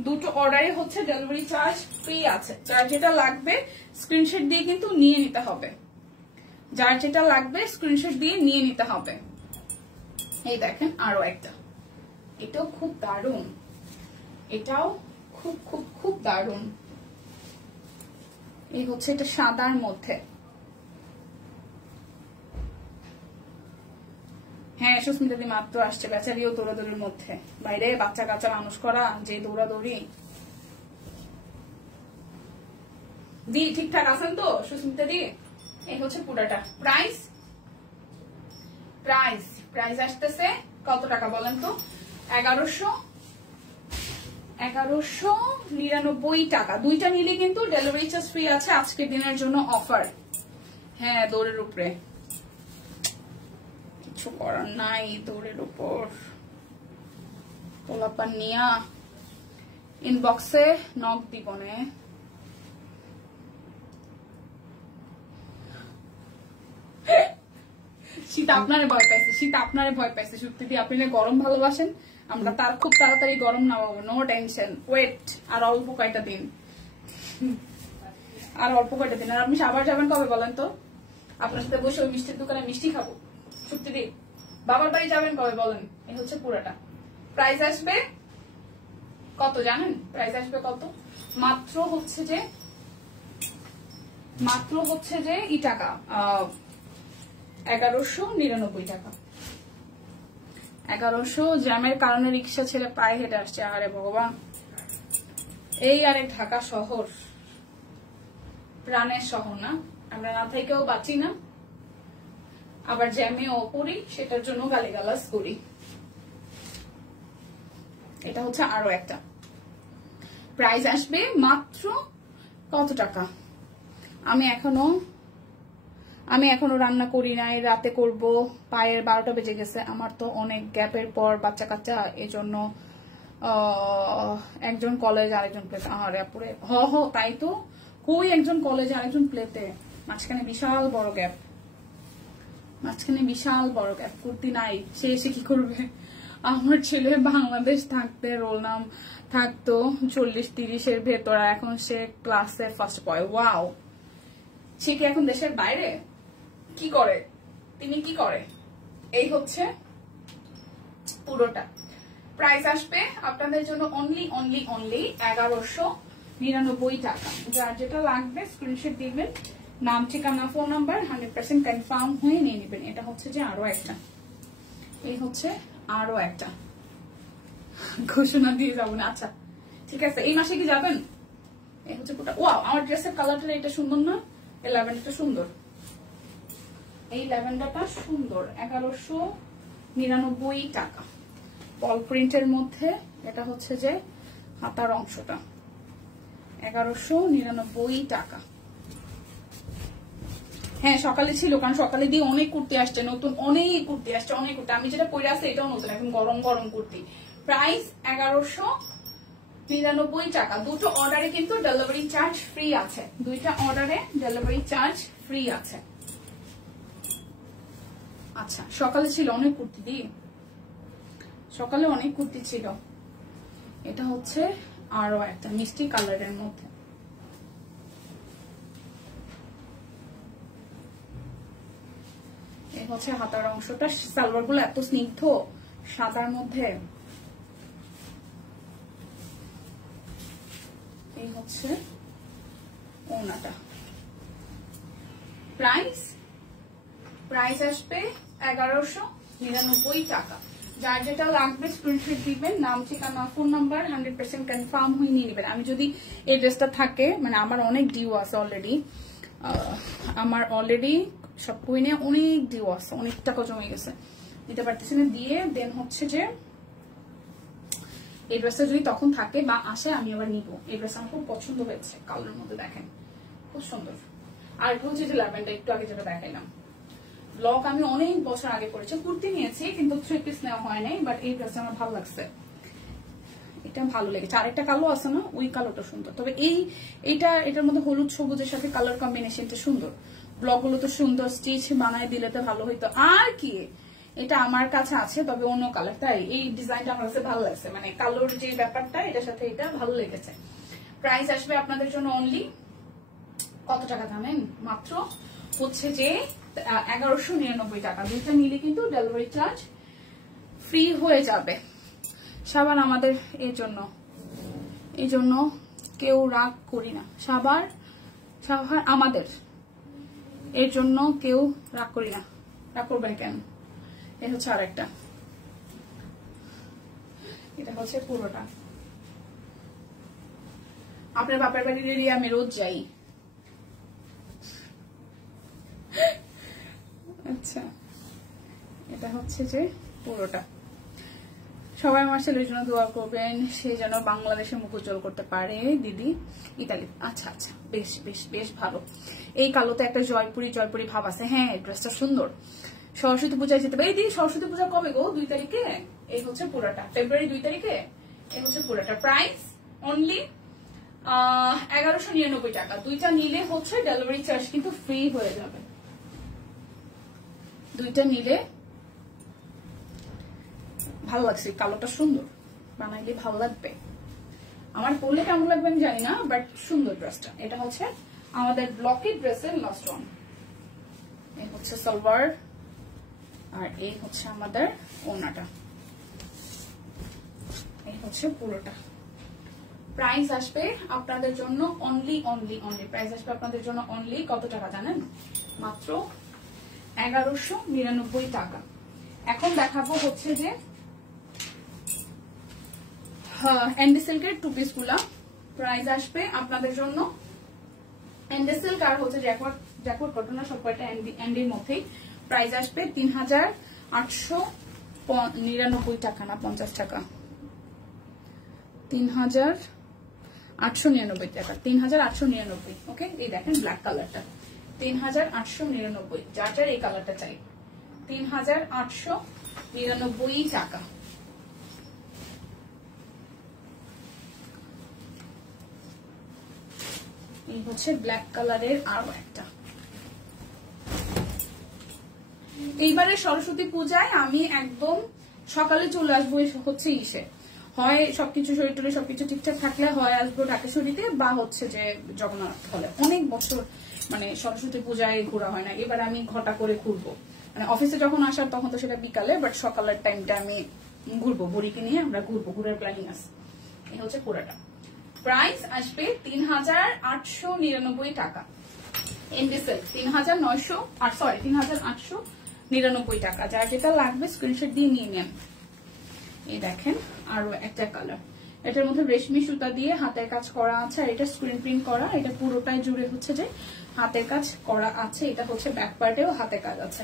দুটো অর্ডারে হচ্ছে ডেলিভারি চার্জ ফ্রি আছে। যার যেটা লাগবে স্ক্রিনশট দিয়ে কিন্তু নিয়ে নিতে হবে। যার যেটা লাগবে স্ক্রিনশট দিয়ে নিয়ে নিতে হবে। এই দেখেন আরো একটা, এটাও খুব দারুণ, এটাও খুব খুব খুব দারুণ। এই হচ্ছে এটা সাদার মধ্যে। হ্যাঁ সুস্মিতা দি মাত্র আসছে, বেচারিও দৌড়াদৌড়ির মধ্যে, বাইরে বাচ্চা কাচ্চা মানুষ করা যে দৌড়াদৌড়ি। দি ঠিকঠাক আছেন তো সুস্মিতা দি? এই হচ্ছে পুরাটা প্রাইস। প্রাইস প্রাইস আসতেছে কত টাকা বলেন তো? 1199 টাকা। দুইটা নিলে কিন্তু ডেলিভারি চার্জ ফ্রি আছে আজকের দিনের জন্য অফার। হ্যাঁ দৌড়ের উপরে কিছু করার নাই, দৌড়ের উপর পোলাপান নিয়া ইনবক্সে নক দিবনে। শীত আপনারে ভয় পাইছে, শীত আপনারে ভয় পাইছে। সত্যি আপনি গরম ভালোবাসেন, আমরা তার খুব তাড়াতাড়ি গরম নামাবো, নো টেনশন। ওয়েট আর অল্প কয়টা দিন, আর অল্প কয়টা দিন। আর আপনি আবার যাবেন কবে বলেন তো? আপনার সাথে বসে ওই মিষ্টির দোকানে মিষ্টি খাবো। সত্যি দি বাবার বাড়ি যাবেন কবে বলেন? এই হচ্ছে পুরাটা। প্রাইস আসবে কত জানেন? প্রাইস আসবে কত? মাত্র হচ্ছে যে ই টাকা, 1199 টাকা। 1100। জ্যামের কারণে রিক্সা ছেড়ে পায়ে হেঁটে আসছে। আরে ভগবান, এই আরেক ঢাকা শহর, প্রাণের শহর না? আমরা না থেকেও বাঁচি না, আবার জ্যামেও পড়ি, সেটার জন্য গালিগালাজ করি। এটা হচ্ছে আরো একটা। প্রাইস আসবে মাত্র কত টাকা? আমি এখনো রান্না করি নাই, রাতে করব। পায়ের 12টা বেজে গেছে। আমার তো অনেক গ্যাপের পর বাচ্চা কাচ্চা, এজন্য একজন কলেজ আরেকজন প্লেতে। আরে আপুরে তাই তো, কই একজন কলেজ আরেকজন প্লেতে, মাঝখানে বিশাল বড় গ্যাপ, মাঝখানে বিশাল বড় গ্যাপ। কুর্তি নাই, সে এসে কি করবে? আমার ছেলে বাংলাদেশ থাকতে রোল নাম থাকতো 40-30-এর ভেতর, এখন সে ক্লাসে ফার্স্ট পড়ে। ওয়াও, সে কি এখন দেশের বাইরে? কি করে তিনি, কি করে? এই হচ্ছে পুরোটা। প্রাইস আসবে আপনাদের জন্য অনলি 1199 টাকা। যার যেটা লাগবে স্ক্রিনশট দিবেন, নাম ঠিকানা ফোন নাম্বার 100% কনফার্ম হয়ে নিয়ে নেবেন। এটা হচ্ছে যে আরো একটা, এই হচ্ছে আরো একটা। ঘোষণা দিয়ে যাবেন। আচ্ছা ঠিক আছে, এই মাসে কি যাবেন? এই হচ্ছে পুরোটা। ওয়াও, আমার ড্রেসের কালারটা এটা সুন্দর না? এই ল্যাভেন্ডারটা সুন্দর, এই ল্যাভেন্ডারটা সুন্দর। 1199 টাকা পল প্রিন্টের মধ্যে। এটা হচ্ছে যে হাতার অংশটা, 1199 টাকা। হ্যাঁ সকালে ছিল, কারণ সকালে দিয়ে অনেক কুর্তি আসছে, নতুন অনেক কুর্তি আসছে, অনেক কুর্তি। আমি যেটা পরে আসছি এটাও নতুন, এখন গরম গরম কুর্তি। প্রাইস 1199 টাকা। দুটো অর্ডারে কিন্তু ডেলিভারি চার্জ ফ্রি আছে, দুইটা অর্ডারে ডেলিভারি চার্জ ফ্রি আছে। আচ্ছা সকালে ছিল অনেক কুর্তি দি, সকালে অনেক কুর্তি ছিল। এটা হচ্ছে আরো একটা মিষ্টি কালারের মধ্যে। এই হচ্ছে হাতার অংশটা। সালোয়ার গুলো এত স্নিগ্ধ সাদার মধ্যে। এই হচ্ছে ওনাটা। প্রাইস আসবে 1199 টাকা। যার যেটা লাগবে স্ক্রিনশট দিবেন, নাম ঠিকানা ফোন নাম্বার 100% কনফার্ম হয়ে নিয়ে নেবেন। আমি যদি এই ড্রেসটা থাকে, মানে আমার অনেক ডিউ আছে অলরেডি, আমার অলরেডি সব কুইনে অনেক ডিউ আছে, অনেক টাকা জমে গেছে, দিতে পারতেছি না দিয়ে। দেন হচ্ছে যে এই ড্রেসটা যদি তখন থাকে বা আসে আমি আবার নিব। এই ড্রেসটা আমার খুব পছন্দ হয়েছে, কালারের মধ্যে দেখেন খুব সুন্দর। আর এটা হচ্ছে যে ল্যাভেন্ডার, একটু আগে যেটা দেখাইলাম। ব্লক আমি অনেক বছর আগে করেছি, কুর্তি নিয়েছি কিন্তু 3 পিস নেওয়া হয় নাই, বাট এই ড্রেসটা আমার ভালো লাগছে, এটা ভালো লেগেছে। আরেকটা কালো আছে না, ওই কালোটা সুন্দর, তবে এটার মধ্যে হলুদ সবুজের সাথে কালার কম্বিনেশনটা সুন্দর। ব্লক গুলো তো সুন্দর, স্টিচ বানায় দিলে তো ভালো হইতো। আর কি এটা আমার কাছে আছে, তবে অন্য কালার, তাই এই ডিজাইনটা আমার কাছে ভালো লাগছে, মানে কালোর যে ব্যাপারটা এটার সাথে এটা ভালো লেগেছে। প্রাইস আসবে আপনাদের জন্য অনলি কত টাকা জানেন? মাত্র হচ্ছে যে 1199 টাকা। দুইটা নিলে কিন্তু ডেলিভারি চার্জ ফ্রি হয়ে যাবে। সাবান আমাদের এই জন্য কেউ রাগ করি না, সাবার আমাদের এর জন্য কেউ রাগ করি না, রাগ করবেন কেন? এই হচ্ছে আরেকটা, এটা হচ্ছে পুরোটা। আপনার বাপের বাড়ির এরিয়া আমি রোজ যাই। আচ্ছা, এটা হচ্ছে যে পুরোটা। সবাই আমার ছেলের জন্য দোয়া করবেন, সে যেন বাংলাদেশে মুখ উজ্জ্বল করতে পারে। দিদি ইতালি, আচ্ছা আচ্ছা, বেশ বেশ বেশ ভালো। এই কালোতে একটা জয়পুরি ভাব আছে। হ্যাঁ, ড্রেসটা সুন্দর। সরস্বতী পূজায় যেতে পারে। এই দিদি সরস্বতী পূজা কবে গো? 2 তারিখে। এই হচ্ছে পুরোটা, ফেব্রুয়ারি 2 তারিখে। এই হচ্ছে পুরোটা। প্রাইস অনলি 1199 টাকা। দুইটা নিলে হচ্ছে ডেলিভারি চার্জ কিন্তু ফ্রি হয়ে যাবে। দুইটা নিলে ভালো লাগছে, কালোটা সুন্দর, বানাইলে ভালো লাগবে। আমার পরলে কেমন লাগবে আমি জানি না, বাট সুন্দর ড্রেসটা। এটা হচ্ছে আমাদের ব্লকের ড্রেসের লাস্ট ওয়ান। এই হচ্ছে সালোয়ার, আর এই হচ্ছে আমাদের ওড়নাটা। এই হচ্ছে পুরোটা। প্রাইস আসবে আপনাদের জন্য অনলি প্রাইস আসবে আপনাদের জন্য অনলি কত টাকা জানেন? মাত্র 1199 টাকা। এখন দেখাবো হচ্ছে যে এন্ডি সিল্কের 2 পিস গুলা। প্রাইস আসবে আপনাদের জন্য এন্ডি সিল্ক আর হচ্ছে জ্যাকওয়ার্ড কটন, সব কয়টা এন্ডির মধ্যেই। প্রাইস আসবে 3899 টাকা, না 50 টাকা, 3899 টাকা, 3899। ওকে, এই দেখেন ব্ল্যাক কালারটা 3899। যার যার এই কালারটা চাই 3899 টাকা। এই হচ্ছে ব্ল্যাক কালারের আরো একটা। এইবারে সরস্বতী পূজায় আমি একদম সকালে চলে আসবো, হচ্ছে ইসে, হয় সবকিছু শরীর টরে সবকিছু ঠিকঠাক থাকলে হয় আসবো ঢাকেশ্বরীতে, বা হচ্ছে যে জগন্নাথ হলে। অনেক বছর মানে সরস্বতী পূজায় ঘোরা হয় না, এবার আমি ঘটা করে ঘুরবো। মানে অফিসে যখন আসার তখন তো সেটা বিকালে, বাট সকালের টাইমটা আমি ঘুরবো, বুড়িকে নিয়ে আমরা ঘুরবো, ঘুরার প্ল্যানিং আছে। এই হচ্ছে পুরাটা। প্রাইস আসবে 3899 টাকা। এনডিসেল 3899 টাকা। যার যেটা লাগবে স্ক্রিনশট দিয়ে নিয়ে নেন। এই দেখেন আরো একটা কালার, এটার মধ্যে রেশমি সুতা দিয়ে হাতের কাজ করা আছে, আর এটা স্ক্রিন প্রিন্ট করা। এটা পুরোটাই জুড়ে হচ্ছে যে হাতের কাজ করা আছে। এটা হচ্ছে ব্যাক পার্টেও হাতের কাজ আছে।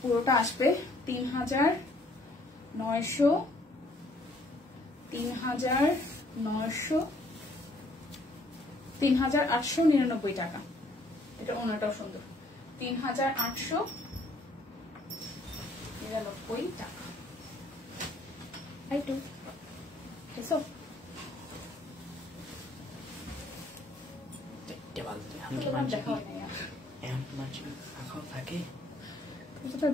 পুরোটা আসবে 3899 টাকা। এটা ওনাটাও সুন্দর, 3899 টাকা। একটু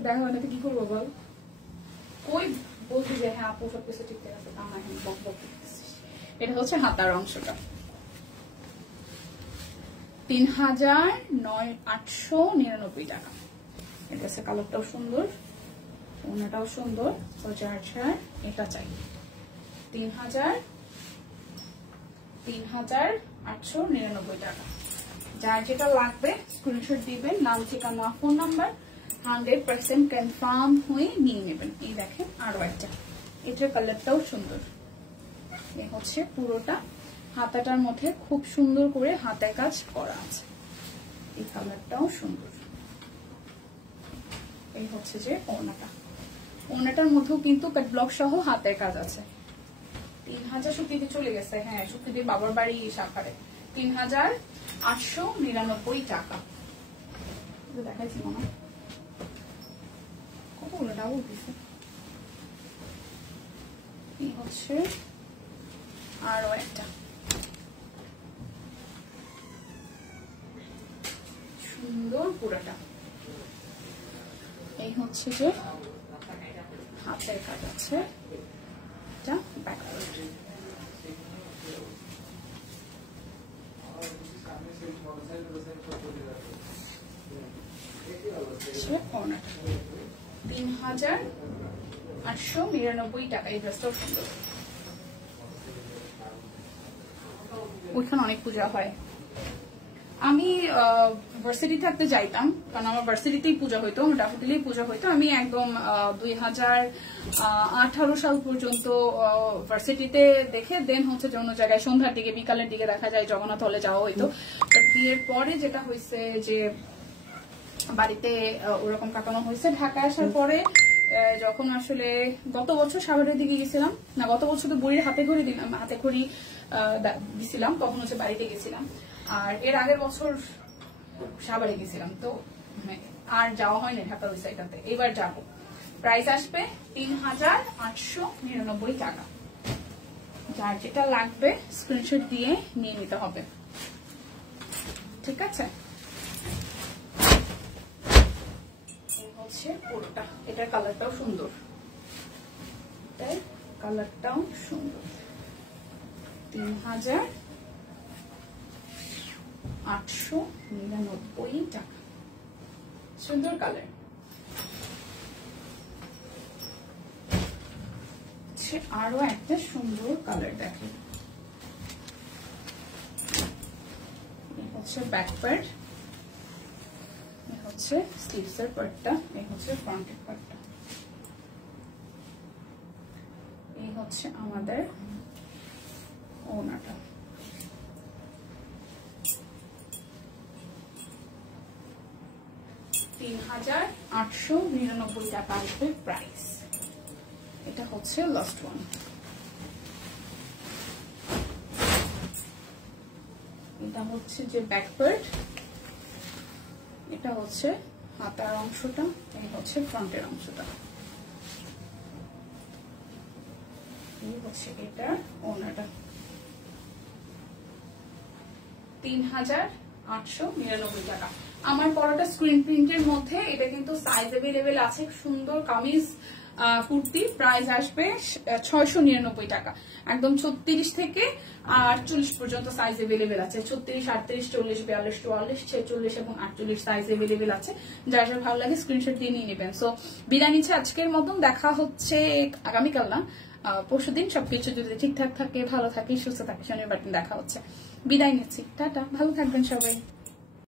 দেখা হয় না, কি করবো বল? কই বলছি যে হ্যাঁ আপু সবকিছু ঠিক আছে, এটা হচ্ছে হাতার অংশটা। 3899 টাকা। এটা কালারটাও সুন্দর, ওনাটাও সুন্দর। এটা চাই 3899 টাকা। যার যেটা লাগবে স্ক্রিনশট দিবেন, নাম ঠিকানা ফোন নাম্বার 100% কনফার্ম হয়ে নিয়ে নেবেন। এই দেখেন আরো একটা, এটার কালারটাও সুন্দর। এই হচ্ছে পুরোটা হাতাটার মধ্যে খুব সুন্দর করে হাতের কাজ করা আছে, এই কালারটাও সুন্দর। এই হচ্ছে যে ওড়নাটা, ওড়নাটার মধ্যেও কিন্তু কাট ব্লক সহ হাতের কাজ আছে। 3000 শুক্তিতে চলে গেছে, হ্যাঁ শুক্তিদের বাবার বাড়ি শাখারে 3899 টাকা। দেখাইছি মনে কতগুলো ডাবল দিছে। এই হচ্ছে আরো একটা সুন্দর পুরাটা। এই হচ্ছে যে হাতের কাজ আছে, এটা ব্যাক পার্ট। কর্নার 3899 টাকা। এই ড্রেসটাও সুন্দর। ওইখানে অনেক পূজা হয়। আমি ভার্সিটি থাকতে যাইতাম, কারণ আমার ভার্সিটিতেই পূজা হইতো, ডাফোডিলেই পূজা হইতো। আমি একদম 2018 সাল পর্যন্ত ভার্সিটিতে দেখে দেন হচ্ছে যে অন্য জায়গায় সন্ধ্যার দিকে বিকালের দিকে দেখা যায় জগন্নাথ হলে যাওয়া হইতো। বিয়ের পরে যেটা হয়েছে যে বাড়িতে ওরকম কাটানো হয়েছে। ঢাকায় আসার পরে যখন আসলে গত বছর সাভারের দিকে গেছিলাম, না গত বছর তো বুড়ির হাতে খড়ি দিছিলাম, তখন হচ্ছে বাড়িতে গেছিলাম। আর এর আগের বছর সাভারে গেছিলাম, তো আর যাওয়া হয়নি ঢাকা ওই সাইডটাতে। এবার যাবো। প্রাইস আসবে 3899 টাকা। যার যেটা লাগবে স্ক্রিনশট দিয়ে নিয়ে নিতে হবে, ঠিক আছে? এই হচ্ছে পুরোটা, এটার কালারটাও সুন্দর, এটার কালারটাও সুন্দর। 3899 টাকা, সুন্দর কালার। আরো একটা সুন্দর কালার দেখেন, হচ্ছে ব্যাক পার্ট, এই হচ্ছে স্লিভসের পার্টটা, এই হচ্ছে ফ্রন্টের পার্টটা, এই হচ্ছে আমাদের ওড়নাটা। $3899 টাকা আসবে প্রাইস। এটা হচ্ছে লাস্ট ওয়ান। এটা হচ্ছে যে ব্যাক পার্ট, এটা হচ্ছে হাতার অংশটা, এই হচ্ছে ফ্রন্টের অংশটা, এই হচ্ছে এটা ওড়নাটা। 3899 টাকা। আমার পরাটা স্ক্রিন প্রিন্টের মধ্যে, এটা কিন্তু সাইজ अवेलेबल আছে। সুন্দর কামিজ কুর্তি, প্রাইস আসবে 699 টাকা। একদম 36 থেকে 48 পর্যন্ত সাইজ अवेलेबल আছে। 36, 38, 40, 42, 44, 46 এবং 48 সাইজ अवेलेबल আছে। যার যার ভালো লাগে স্ক্রিনশট দিয়ে নিয়ে নেবেন। সো বিদায় নিচ্ছে আজকের মতন। দেখা হচ্ছে আগামীকাল, না পরশুদিন। সবকিছু যদি ঠিকঠাক থাকে, ভালো থাকে, সুস্থ থাকে, শনিবার দিন দেখা হচ্ছে। বিদায় নিচ্ছি, টাটা, ভালো থাকবেন সবাই।